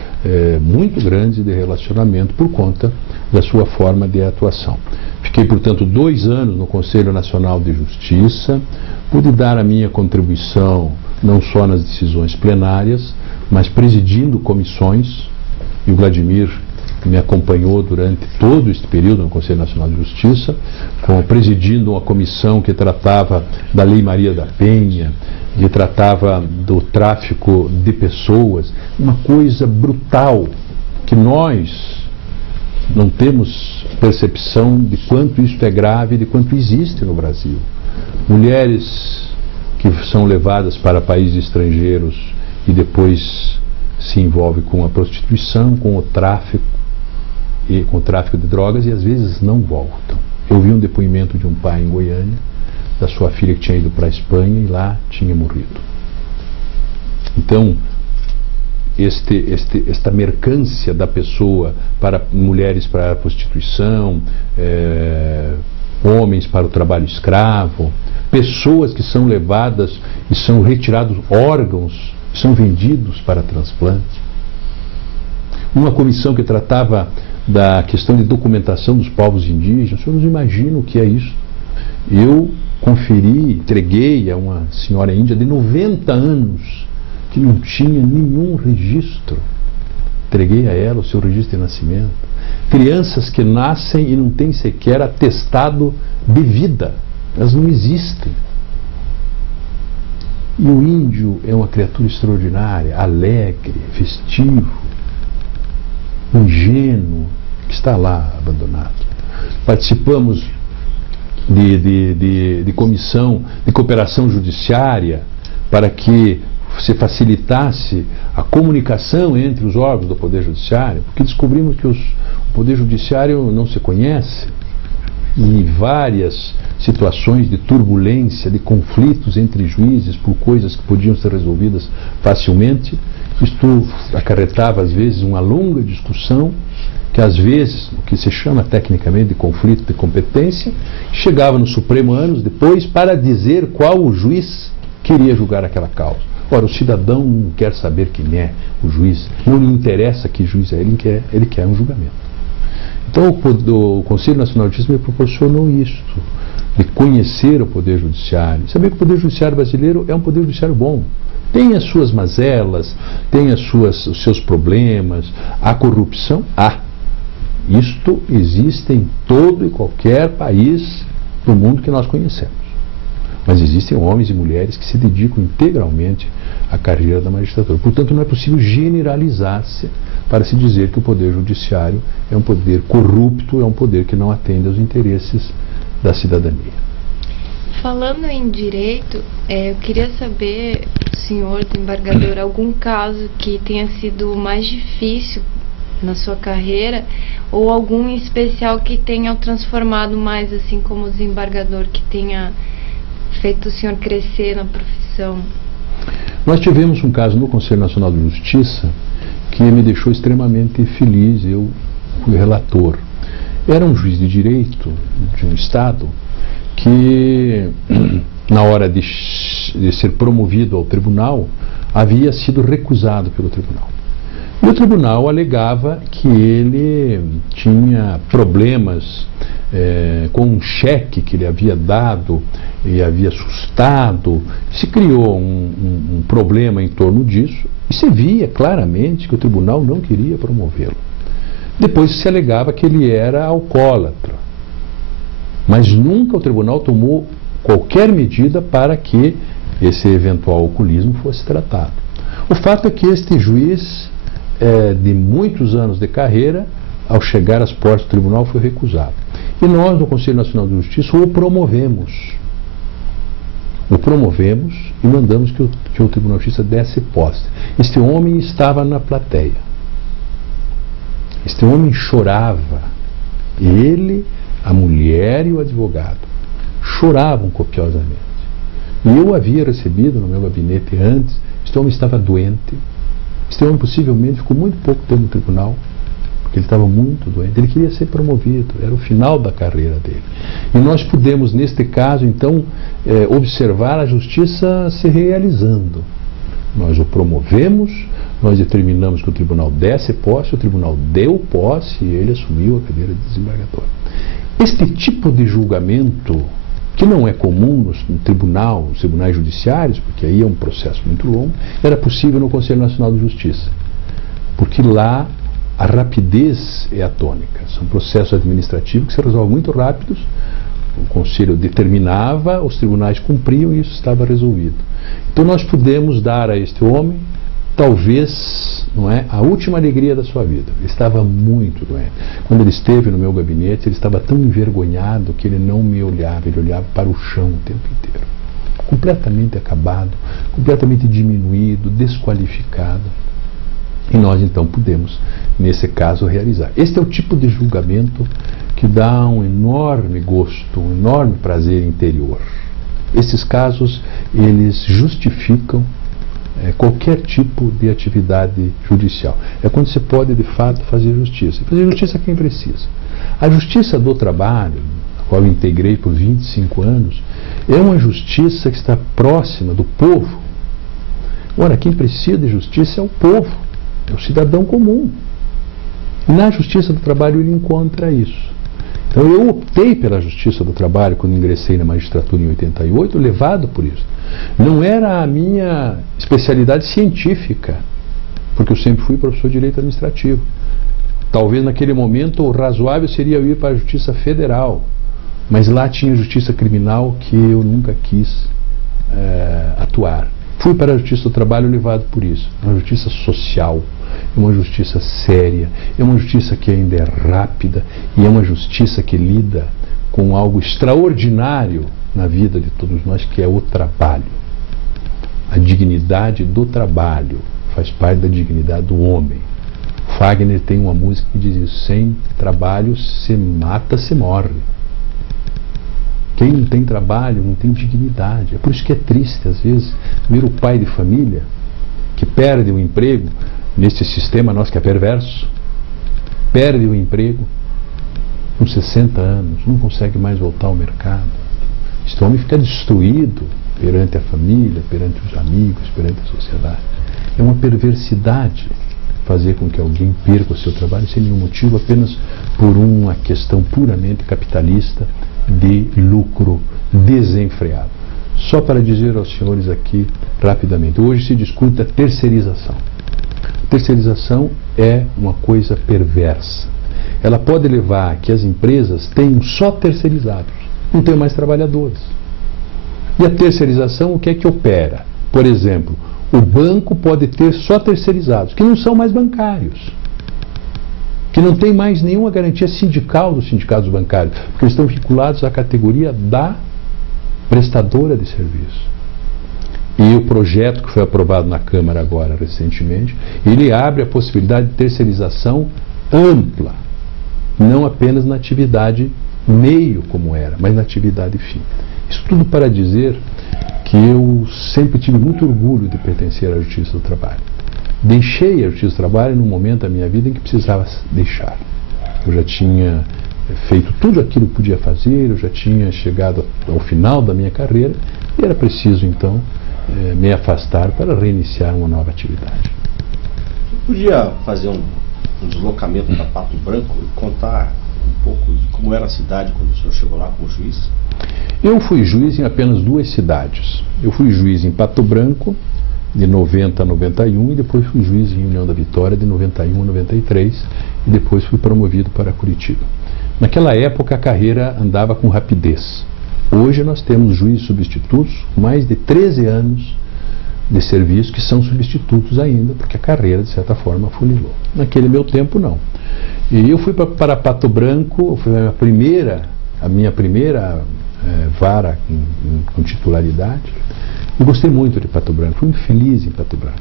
muito grandes de relacionamento por conta da sua forma de atuação. Fiquei, portanto, 2 anos no Conselho Nacional de Justiça, pude dar a minha contribuição não só nas decisões plenárias, mas presidindo comissões, e o Vladimir me acompanhou durante todo este período no Conselho Nacional de Justiça, presidindo uma comissão que tratava da Lei Maria da Penha, que tratava do tráfico de pessoas, uma coisa brutal, que nós não temos percepção de quanto isso é grave, de quanto existe no Brasil. Mulheres que são levadas para países estrangeiros e depois se envolvem com a prostituição, com o tráfico de drogas, e às vezes não voltam. Eu vi um depoimento de um pai em Goiânia, da sua filha que tinha ido para a Espanha e lá tinha morrido. Então, esta mercância da pessoa para mulheres para a prostituição, homens para o trabalho escravo, pessoas que são levadas e são retirados órgãos, são vendidos para transplante. Uma comissão que tratava da questão de documentação dos povos indígenas, vocês não imaginam o que é isso. Eu conferi, entreguei a uma senhora índia de 90 anos, que não tinha nenhum registro. Entreguei a ela o seu registro de nascimento. Crianças que nascem e não têm sequer atestado de vida. Elas não existem. E o índio é uma criatura extraordinária, alegre, festivo, ingênuo, que está lá abandonado. Participamos de comissão de cooperação judiciária para que se facilitasse a comunicação entre os órgãos do Poder Judiciário, porque descobrimos que o Poder Judiciário não se conhece, e em várias situações de turbulência, de conflitos entre juízes por coisas que podiam ser resolvidas facilmente, isto acarretava às vezes uma longa discussão, que às vezes, o que se chama tecnicamente de conflito de competência, chegava no Supremo anos depois para dizer qual o juiz queria julgar aquela causa. Ora, o cidadão não quer saber quem é o juiz, não lhe interessa que juiz é, ele quer um julgamento. Então o Conselho Nacional de Justiça me proporcionou isso, de conhecer o Poder Judiciário, saber que o Poder Judiciário brasileiro é um Poder Judiciário bom. Tem as suas mazelas, tem os seus problemas, a corrupção, isto existe em todo e qualquer país do mundo que nós conhecemos. Mas existem homens e mulheres que se dedicam integralmente à carreira da magistratura. Portanto, não é possível generalizar-se para se dizer que o Poder Judiciário é um poder corrupto, é um poder que não atende aos interesses da cidadania. Falando em direito, eu queria saber, senhor desembargador, algum caso que tenha sido mais difícil na sua carreira, ou algum em especial que tenha o transformado mais, assim como desembargador, que tenha feito o senhor crescer na profissão? Nós tivemos um caso no Conselho Nacional de Justiça que me deixou extremamente feliz. Eu fui relator. Era um juiz de direito de um estado que, na hora de ser promovido ao tribunal, havia sido recusado pelo tribunal. E o tribunal alegava que ele tinha problemas com um cheque que ele havia dado e havia assustado. Se criou um problema em torno disso e se via claramente que o tribunal não queria promovê-lo. Depois se alegava que ele era alcoólatra, mas nunca o tribunal tomou qualquer medida para que esse eventual alcoolismo fosse tratado. O fato é que este juiz, de muitos anos de carreira, ao chegar às portas do tribunal foi recusado. E nós, no Conselho Nacional de Justiça, o promovemos. O promovemos e mandamos que o Tribunal de Justiça desse posse. Este homem estava na plateia. Este homem chorava. Ele, a mulher e o advogado choravam copiosamente. E eu havia recebido no meu gabinete antes. Este homem estava doente. Este homem possivelmente ficou muito pouco tempo no tribunal, porque ele estava muito doente. Ele queria ser promovido, era o final da carreira dele. E nós pudemos, neste caso, então, observar a justiça se realizando. Nós o promovemos, nós determinamos que o tribunal desse posse, o tribunal deu posse e ele assumiu a cadeira de desembargador. Este tipo de julgamento, que não é comum nos tribunais judiciários, porque aí é um processo muito longo, era possível no Conselho Nacional de Justiça, porque lá a rapidez é a tônica. São processos administrativos que se resolvem muito rápidos, o Conselho determinava, os tribunais cumpriam e isso estava resolvido. Então nós pudemos dar a este homem, talvez, não é, a última alegria da sua vida. Ele estava muito doente. Quando ele esteve no meu gabinete, ele estava tão envergonhado que ele não me olhava, ele olhava para o chão o tempo inteiro. Completamente acabado, completamente diminuído, desqualificado. E nós então pudemos, nesse caso, realizar. Este é o tipo de julgamento que dá um enorme gosto, um enorme prazer interior. Esses casos, eles justificam qualquer tipo de atividade judicial. É quando você pode, de fato, fazer justiça. Fazer justiça a quem precisa. A justiça do trabalho, a qual eu integrei por 25 anos, é uma justiça que está próxima do povo. Ora, quem precisa de justiça é o povo, é o cidadão comum. E na justiça do trabalho ele encontra isso. Então eu optei pela justiça do trabalho quando ingressei na magistratura em 88, levado por isso. Não era a minha especialidade científica, porque eu sempre fui professor de direito administrativo. Talvez naquele momento o razoável seria eu ir para a justiça federal, mas lá tinha justiça criminal que eu nunca quis atuar. Fui para a justiça do trabalho levado por isso. Uma justiça social, é uma justiça séria, é uma justiça que ainda é rápida e é uma justiça que lida com algo extraordinário na vida de todos nós, que é o trabalho. A dignidade do trabalho faz parte da dignidade do homem. Fagner tem uma música que diz isso: sem trabalho se mata, se morre. Quem não tem trabalho não tem dignidade. É por isso que é triste, às vezes, ver o pai de família que perde o emprego nesse sistema nosso que é perverso, perde o emprego com 60 anos, não consegue mais voltar ao mercado. Este homem fica destruído perante a família, perante os amigos, perante a sociedade. É uma perversidade fazer com que alguém perca o seu trabalho sem nenhum motivo, apenas por uma questão puramente capitalista de lucro desenfreado. Só para dizer aos senhores aqui rapidamente, hoje se discute a terceirização. A terceirização é uma coisa perversa. Ela pode levar a que as empresas tenham só terceirizados, não tenham mais trabalhadores. E a terceirização, o que é que opera? Por exemplo, o banco pode ter só terceirizados, que não são mais bancários, que não tem mais nenhuma garantia sindical dos sindicatos bancários, porque eles estão vinculados à categoria da prestadora de serviço. E o projeto que foi aprovado na Câmara agora, recentemente, ele abre a possibilidade de terceirização ampla, não apenas na atividade meio como era, mas na atividade fim. Isso tudo para dizer que eu sempre tive muito orgulho de pertencer à Justiça do Trabalho. Deixei a Justiça do Trabalho num momento da minha vida em que precisava deixar. Eu já tinha feito tudo aquilo que podia fazer, eu já tinha chegado ao final da minha carreira e era preciso então me afastar para reiniciar uma nova atividade. Você podia fazer um deslocamento para Pato Branco e contar um pouco de como era a cidade quando o senhor chegou lá como juiz? Eu fui juiz em apenas 2 cidades. Eu fui juiz em Pato Branco de 90 a 91 e depois fui juiz em União da Vitória de 91 a 93 e depois fui promovido para Curitiba. Naquela época a carreira andava com rapidez. Hoje nós temos juízes substitutos com mais de 13 anos de serviço que são substitutos ainda, porque a carreira de certa forma afunilou. Naquele meu tempo não. E eu fui para Pato Branco, foi a minha primeira vara com titularidade. Eu gostei muito de Pato Branco, fui muito feliz em Pato Branco.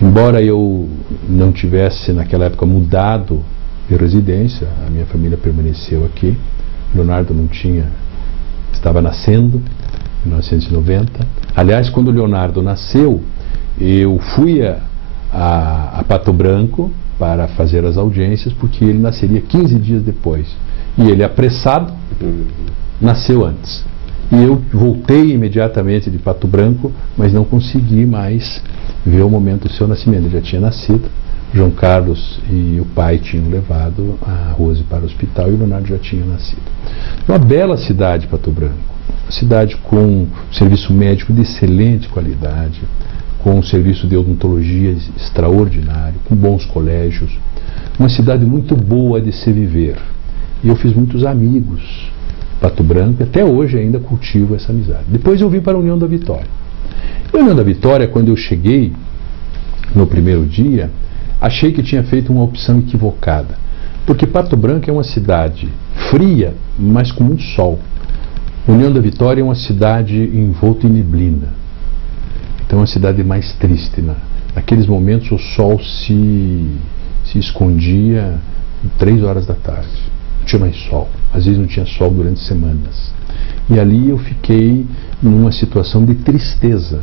Embora eu não tivesse naquela época mudado de residência, a minha família permaneceu aqui. Leonardo não tinha, estava nascendo em 1990. Aliás, quando o Leonardo nasceu, eu fui a Pato Branco para fazer as audiências, porque ele nasceria 15 dias depois. E ele, apressado, nasceu antes. E eu voltei imediatamente de Pato Branco, mas não consegui mais ver o momento do seu nascimento. Ele já tinha nascido, João Carlos e o pai tinham levado a Rose para o hospital e o Leonardo já tinha nascido. Uma bela cidade, Pato Branco. Uma cidade com um serviço médico de excelente qualidade, com um serviço de odontologia extraordinário, com bons colégios. Uma cidade muito boa de se viver. E eu fiz muitos amigos em Pato Branco e até hoje ainda cultivo essa amizade. Depois eu vim para a União da Vitória. A União da Vitória, quando eu cheguei no primeiro dia, achei que tinha feito uma opção equivocada. Porque Pato Branco é uma cidade fria, mas com muito sol. União da Vitória é uma cidade envolta em neblina. Então é uma cidade mais triste. Naqueles momentos o sol se escondia 3 horas da tarde. Não tinha mais sol. às vezes não tinha sol durante semanas. E ali eu fiquei numa situação de tristeza.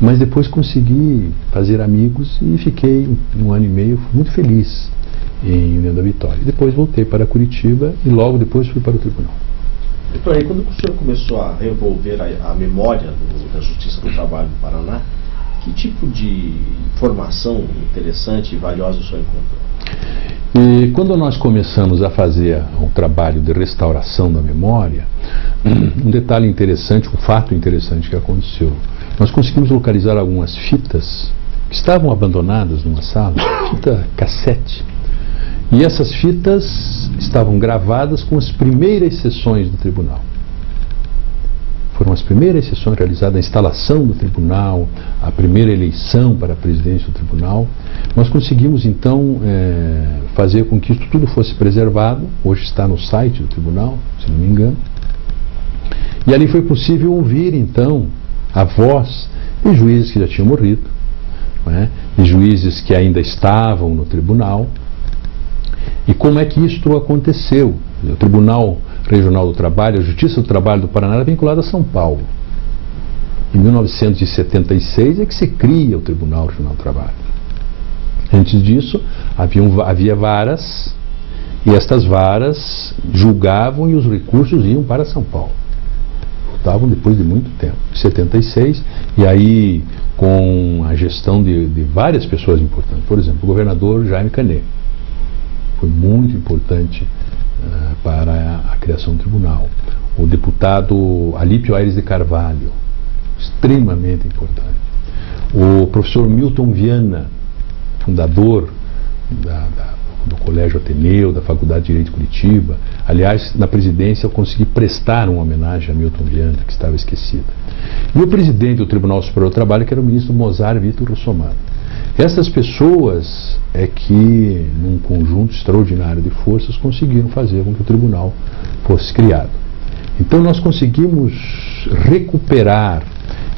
Mas depois consegui fazer amigos e fiquei 1 ano e meio muito feliz em União da Vitória. Depois voltei para Curitiba e logo depois fui para o tribunal. Doutor, aí quando o senhor começou a revolver a memória da Justiça do Trabalho do Paraná, que tipo de informação interessante e valiosa o senhor encontrou? E quando nós começamos a fazer um trabalho de restauração da memória, um detalhe interessante, um fato interessante que aconteceu. Nós conseguimos localizar algumas fitas que estavam abandonadas numa sala, fita cassete. E essas fitas estavam gravadas com as primeiras sessões do tribunal. Foram as primeiras sessões realizadas, a instalação do tribunal, a primeira eleição para a presidência do tribunal. Nós conseguimos então fazer com que isso tudo fosse preservado. Hoje está no site do tribunal, se não me engano. E ali foi possível ouvir então a voz de juízes que já tinham morrido, né, de juízes que ainda estavam no tribunal. E como é que isto aconteceu? O Tribunal Regional do Trabalho, a Justiça do Trabalho do Paraná era vinculada a São Paulo. Em 1976 é que se cria o Tribunal Regional do Trabalho. Antes disso, havia varas, e estas varas julgavam e os recursos iam para São Paulo. Voltavam depois de muito tempo, 76, e aí com a gestão de várias pessoas importantes. Por exemplo, o governador Jaime Canet. Foi muito importante para a criação do tribunal. O deputado Alípio Aires de Carvalho, extremamente importante. O professor Milton Viana, fundador do Colégio Ateneu, da Faculdade de Direito de Curitiba. Aliás, na presidência eu consegui prestar uma homenagem a Milton Viana, que estava esquecida. E o presidente do Tribunal Superior do Trabalho, que era o ministro Mozar Vitor Russomano. Essas pessoas é que, num conjunto extraordinário de forças, conseguiram fazer com que o tribunal fosse criado. Então nós conseguimos recuperar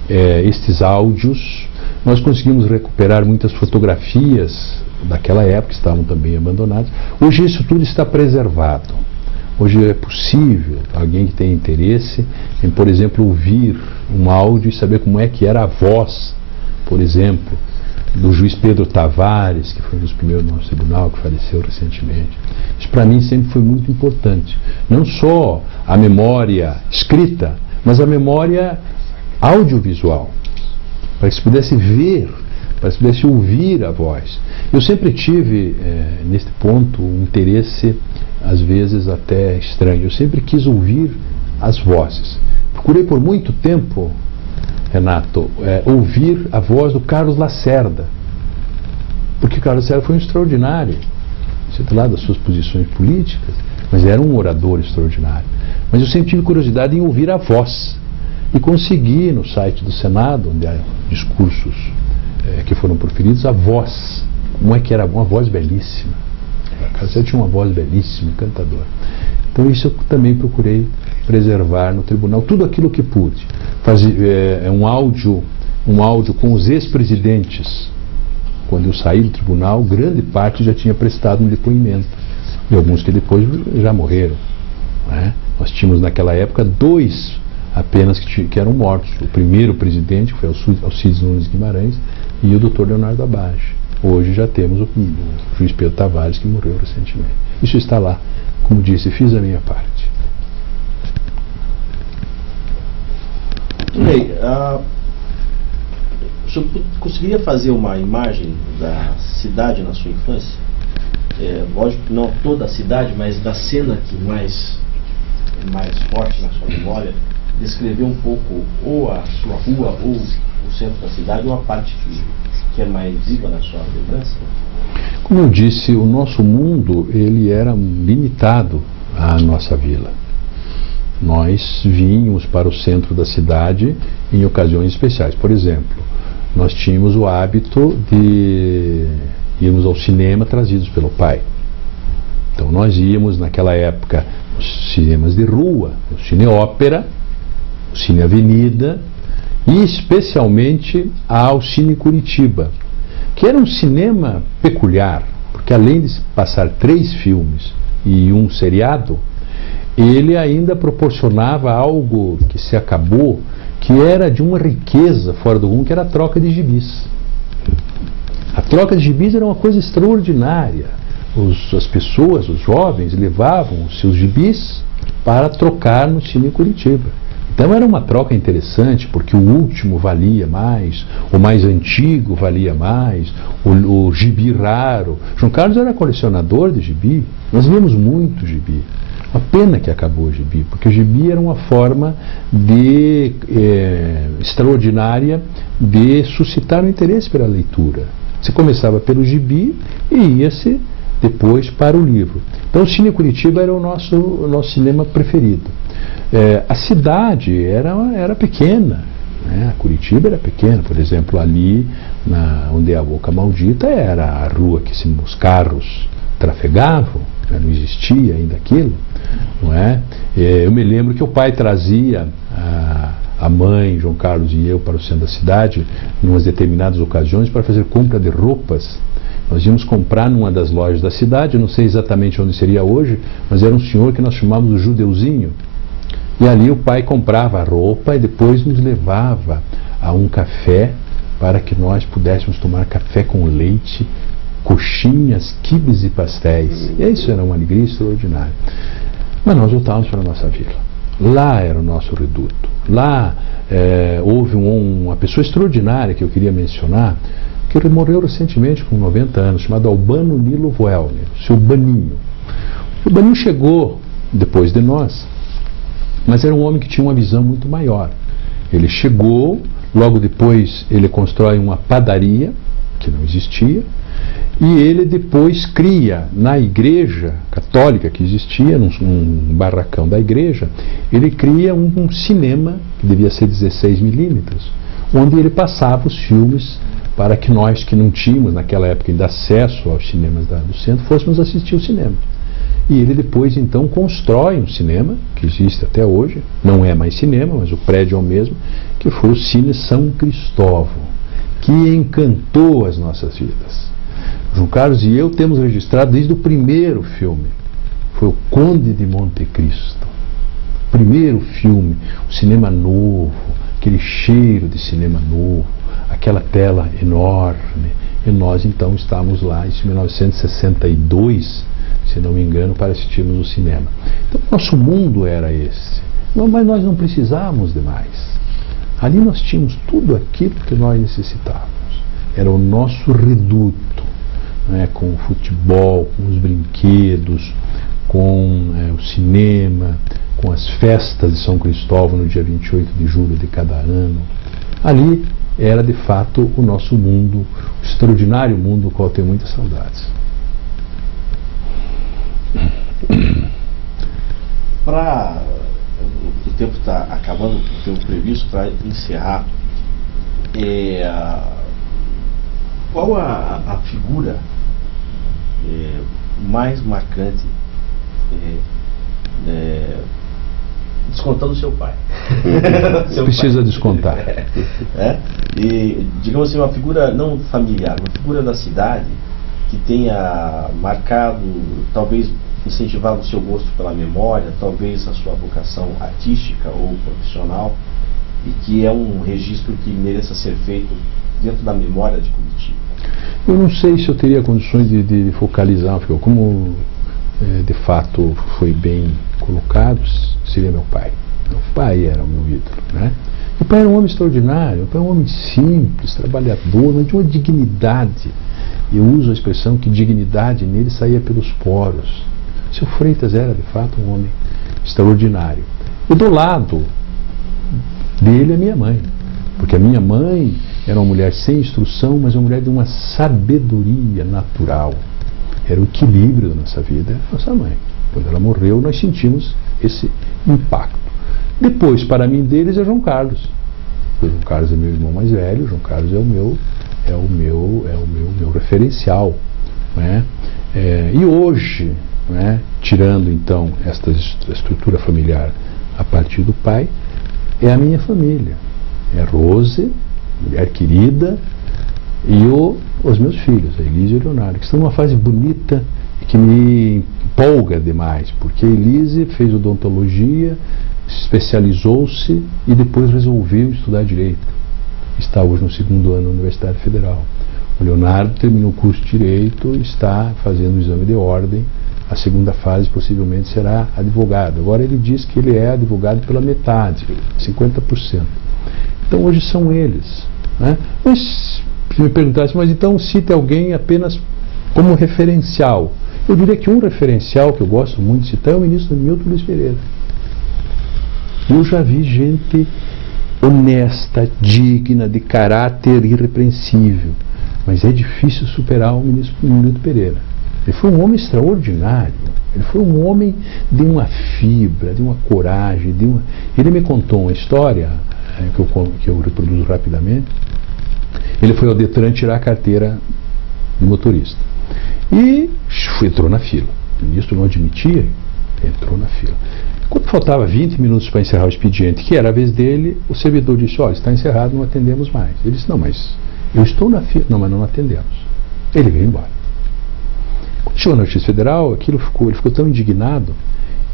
estes áudios, nós conseguimos recuperar muitas fotografias daquela época, que estavam também abandonadas. Hoje isso tudo está preservado. Hoje é possível alguém que tem interesse em, por exemplo, ouvir um áudio e saber como é que era a voz, por exemplo, do juiz Pedro Tavares, que foi um dos primeiros do nosso tribunal, que faleceu recentemente. Isso para mim sempre foi muito importante. Não só a memória escrita, mas a memória audiovisual, para que se pudesse ver, para que se pudesse ouvir a voz. Eu sempre tive, neste ponto, um interesse, às vezes até estranho. Eu sempre quis ouvir as vozes. Procurei por muito tempo, Renato, ouvir a voz do Carlos Lacerda, porque Carlos Lacerda foi um extraordinário, sei lá, das suas posições políticas, mas era um orador extraordinário. Mas eu sempre tive curiosidade em ouvir a voz, e consegui no site do Senado, onde há discursos que foram proferidos, a voz, como é que era, uma voz belíssima. Carlos Lacerda tinha uma voz belíssima, encantadora. Então isso eu também procurei preservar no tribunal, tudo aquilo que pude. Um áudio com os ex-presidentes. Quando eu saí do tribunal, grande parte já tinha prestado um depoimento, e alguns que depois já morreram, né? Nós tínhamos naquela época 2 apenas que eram mortos. O primeiro presidente, que foi Alcides Nunes Guimarães, e o Dr. Leonardo Abage. Hoje já temos o juiz Pedro Tavares, que morreu recentemente. Isso está lá. Como disse, fiz a minha parte. Bem, o senhor conseguiria fazer uma imagem da cidade na sua infância? Lógico que não toda a cidade, mas da cena que mais forte na sua memória, descrever um pouco ou a sua rua, ou o centro da cidade, ou a parte que é mais viva na sua lembrança? Como eu disse, o nosso mundo ele era limitado à nossa vila. Nós vínhamos para o centro da cidade em ocasiões especiais. Por exemplo, nós tínhamos o hábito de irmos ao cinema trazidos pelo pai. Então nós íamos naquela época aos cinemas de rua, o Cine Ópera, o Cine Avenida e especialmente ao Cine Curitiba, que era um cinema peculiar, porque além de passar 3 filmes e um seriado, ele ainda proporcionava algo que se acabou, que era de uma riqueza fora do comum, que era a troca de gibis. A troca de gibis era uma coisa extraordinária. As pessoas, os jovens, levavam os seus gibis para trocar no Cine Curitiba. Então era uma troca interessante, porque o último valia mais, o mais antigo valia mais, o gibi raro. João Carlos era colecionador de gibi, nós vimos muito gibi. Uma pena que acabou o gibi, porque o gibi era uma forma extraordinária de suscitar o interesse pela leitura. Você começava pelo gibi e ia-se depois para o livro. Então o Cine Curitiba era o nosso cinema preferido. A cidade era pequena, né? A Curitiba era pequena, por exemplo, ali onde é a Boca Maldita era a rua que os carros trafegavam, não existia ainda aquilo, não é? Eu me lembro que o pai trazia a mãe, João Carlos e eu para o centro da cidade em umas determinadas ocasiões para fazer compra de roupas. Nós íamos comprar numa das lojas da cidade, não sei exatamente onde seria hoje, mas era um senhor que nós chamávamos o Judeuzinho. E ali o pai comprava a roupa e depois nos levava a um café para que nós pudéssemos tomar café com leite, coxinhas, quibes e pastéis. E isso era uma alegria extraordinária. Mas nós voltávamos para a nossa vila. Lá era o nosso reduto. Lá houve uma pessoa extraordinária que eu queria mencionar, que morreu recentemente com 90 anos, chamado Albano Nilo Voelner, o seu Baninho. O Baninho chegou depois de nós, mas era um homem que tinha uma visão muito maior. Ele chegou, logo depois ele constrói uma padaria, que não existia, e ele depois cria na igreja católica que existia, num barracão da igreja, ele cria um cinema, que devia ser 16 milímetros, onde ele passava os filmes para que nós que não tínhamos naquela época ainda acesso aos cinemas do centro, fôssemos assistir o cinema. E ele depois então constrói um cinema, que existe até hoje, não é mais cinema, mas o prédio é o mesmo, que foi o Cine São Cristóvão, que encantou as nossas vidas. João Carlos e eu temos registrado desde o primeiro filme, foi o Conde de Monte Cristo. Primeiro filme, o cinema novo, aquele cheiro de cinema novo, aquela tela enorme, e nós então estávamos lá em 1962, se não me engano, para assistirmos o cinema. Então nosso mundo era esse, mas nós não precisávamos de mais. Ali nós tínhamos tudo aquilo que nós necessitávamos, era o nosso reduto, né, com o futebol, com os brinquedos, com o cinema, com as festas de São Cristóvão no dia 28 de julho de cada ano. Ali era de fato o nosso mundo, o extraordinário mundo do qual eu tenho muitas saudades. O tempo está acabando, o tempo previsto para encerrar. Qual a figura mais marcante, descontando seu pai? Precisa descontar. E, digamos assim, uma figura não familiar, uma figura da cidade que tenha marcado, talvez incentivado o seu gosto pela memória, talvez a sua vocação artística ou profissional, e que é um registro que mereça ser feito dentro da memória de Curitiba. Eu não sei se eu teria condições de focalizar, porque como de fato foi bem colocado, seria meu pai. Meu pai era o meu ídolo, né? Meu pai era um homem extraordinário, meu pai era um homem simples, trabalhador, mas de uma dignidade. Eu uso a expressão que dignidade nele saía pelos poros. Seu Freitas era de fato um homem extraordinário. E do lado dele a minha mãe, porque a minha mãe era uma mulher sem instrução, mas uma mulher de uma sabedoria natural. Era o equilíbrio da nossa vida, nossa mãe. Quando ela morreu, nós sentimos esse impacto. Depois, para mim, deles é João Carlos. O João Carlos é meu irmão mais velho, João Carlos é o meu referencial, né? E hoje, né, tirando então esta estrutura familiar a partir do pai, é a minha família. É Rose, mulher querida, e os meus filhos, a Elise e o Leonardo, que estão numa fase bonita e que me empolga demais, porque a Elise fez odontologia, especializou-se e depois resolveu estudar direito. Está hoje no 2º ano na Universidade Federal. O Leonardo terminou o curso de direito e está fazendo o exame de ordem. A segunda fase possivelmente será advogado. Agora ele diz que ele é advogado pela metade, 50%. Então hoje são eles, né? Mas se me perguntasse, mas então cite alguém apenas como referencial. Eu diria que um referencial que eu gosto muito de citar é o ministro Milton Luiz Pereira. Eu já vi gente honesta, digna, de caráter irrepreensível, mas é difícil superar o ministro Milton Pereira. Ele foi um homem extraordinário, ele foi um homem de uma fibra, de uma coragem, Ele me contou uma história que eu reproduzo rapidamente. Ele foi ao Detran tirar a carteira de motorista e entrou na fila. O ministro não admitia, entrou na fila. Quando faltava 20 minutos para encerrar o expediente, que era a vez dele, o servidor disse: olha, está encerrado, não atendemos mais. Ele disse: não, mas eu estou na fila. Não, mas não atendemos. Ele veio embora. Quando chegou na Justiça Federal, ele ficou tão indignado,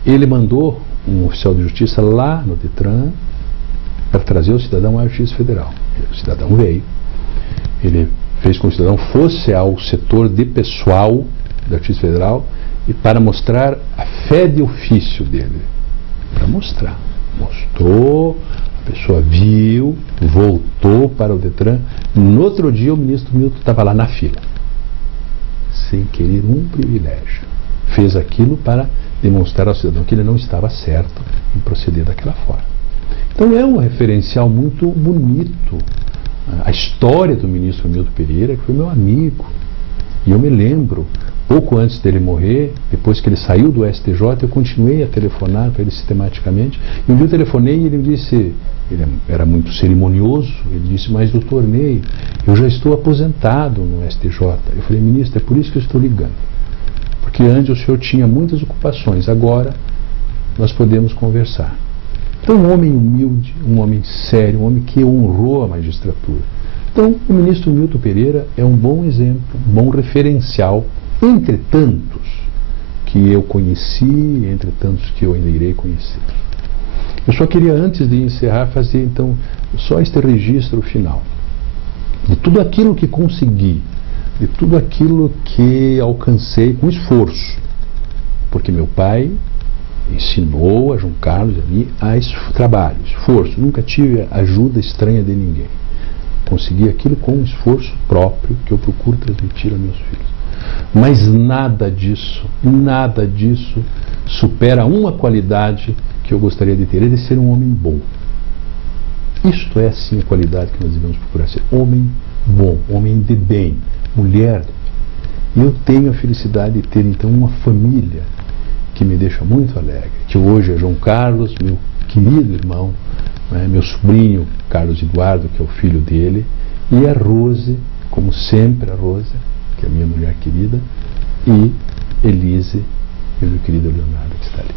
ele mandou um oficial de justiça lá no Detran para trazer o cidadão à Justiça Federal. O cidadão veio, ele fez com que o cidadão fosse ao setor de pessoal da Justiça Federal e para mostrar a fé de ofício dele. Para mostrar. Mostrou, a pessoa viu, voltou para o Detran. No outro dia o ministro Milton estava lá na fila, sem querer um privilégio. Fez aquilo para demonstrar ao cidadão que ele não estava certo em proceder daquela forma. Então é um referencial muito bonito. A história do ministro Milton Pereira, que foi meu amigo. E eu me lembro, pouco antes dele morrer, depois que ele saiu do STJ, eu continuei a telefonar para ele sistematicamente. E um dia eu telefonei e ele me disse, ele era muito cerimonioso, ele disse: mas doutor Ney, eu já estou aposentado no STJ. Eu falei: ministro, é por isso que eu estou ligando. Porque antes o senhor tinha muitas ocupações, agora nós podemos conversar. Então, um homem humilde, um homem sério, um homem que honrou a magistratura. Então, o ministro Milton Pereira é um bom exemplo, um bom referencial, entre tantos que eu conheci, entre tantos que eu ainda irei conhecer. Eu só queria, antes de encerrar, fazer então só este registro final de tudo aquilo que consegui, de tudo aquilo que alcancei com esforço, porque meu pai ensinou a João Carlos e a mim a trabalho, esforço. Nunca tive ajuda estranha de ninguém. Consegui aquilo com um esforço próprio que eu procuro transmitir a meus filhos. Mas nada disso supera uma qualidade que eu gostaria de ter, é de ser um homem bom. Isto é sim a qualidade que nós devemos procurar ser: homem bom, homem de bem, mulher. E eu tenho a felicidade de ter então uma família que me deixa muito alegre, que hoje é João Carlos, meu querido irmão, né, meu sobrinho Carlos Eduardo, que é o filho dele, e a Rose, como sempre a Rose, que é a minha mulher querida, e Elise, e o meu querido Leonardo, que está ali.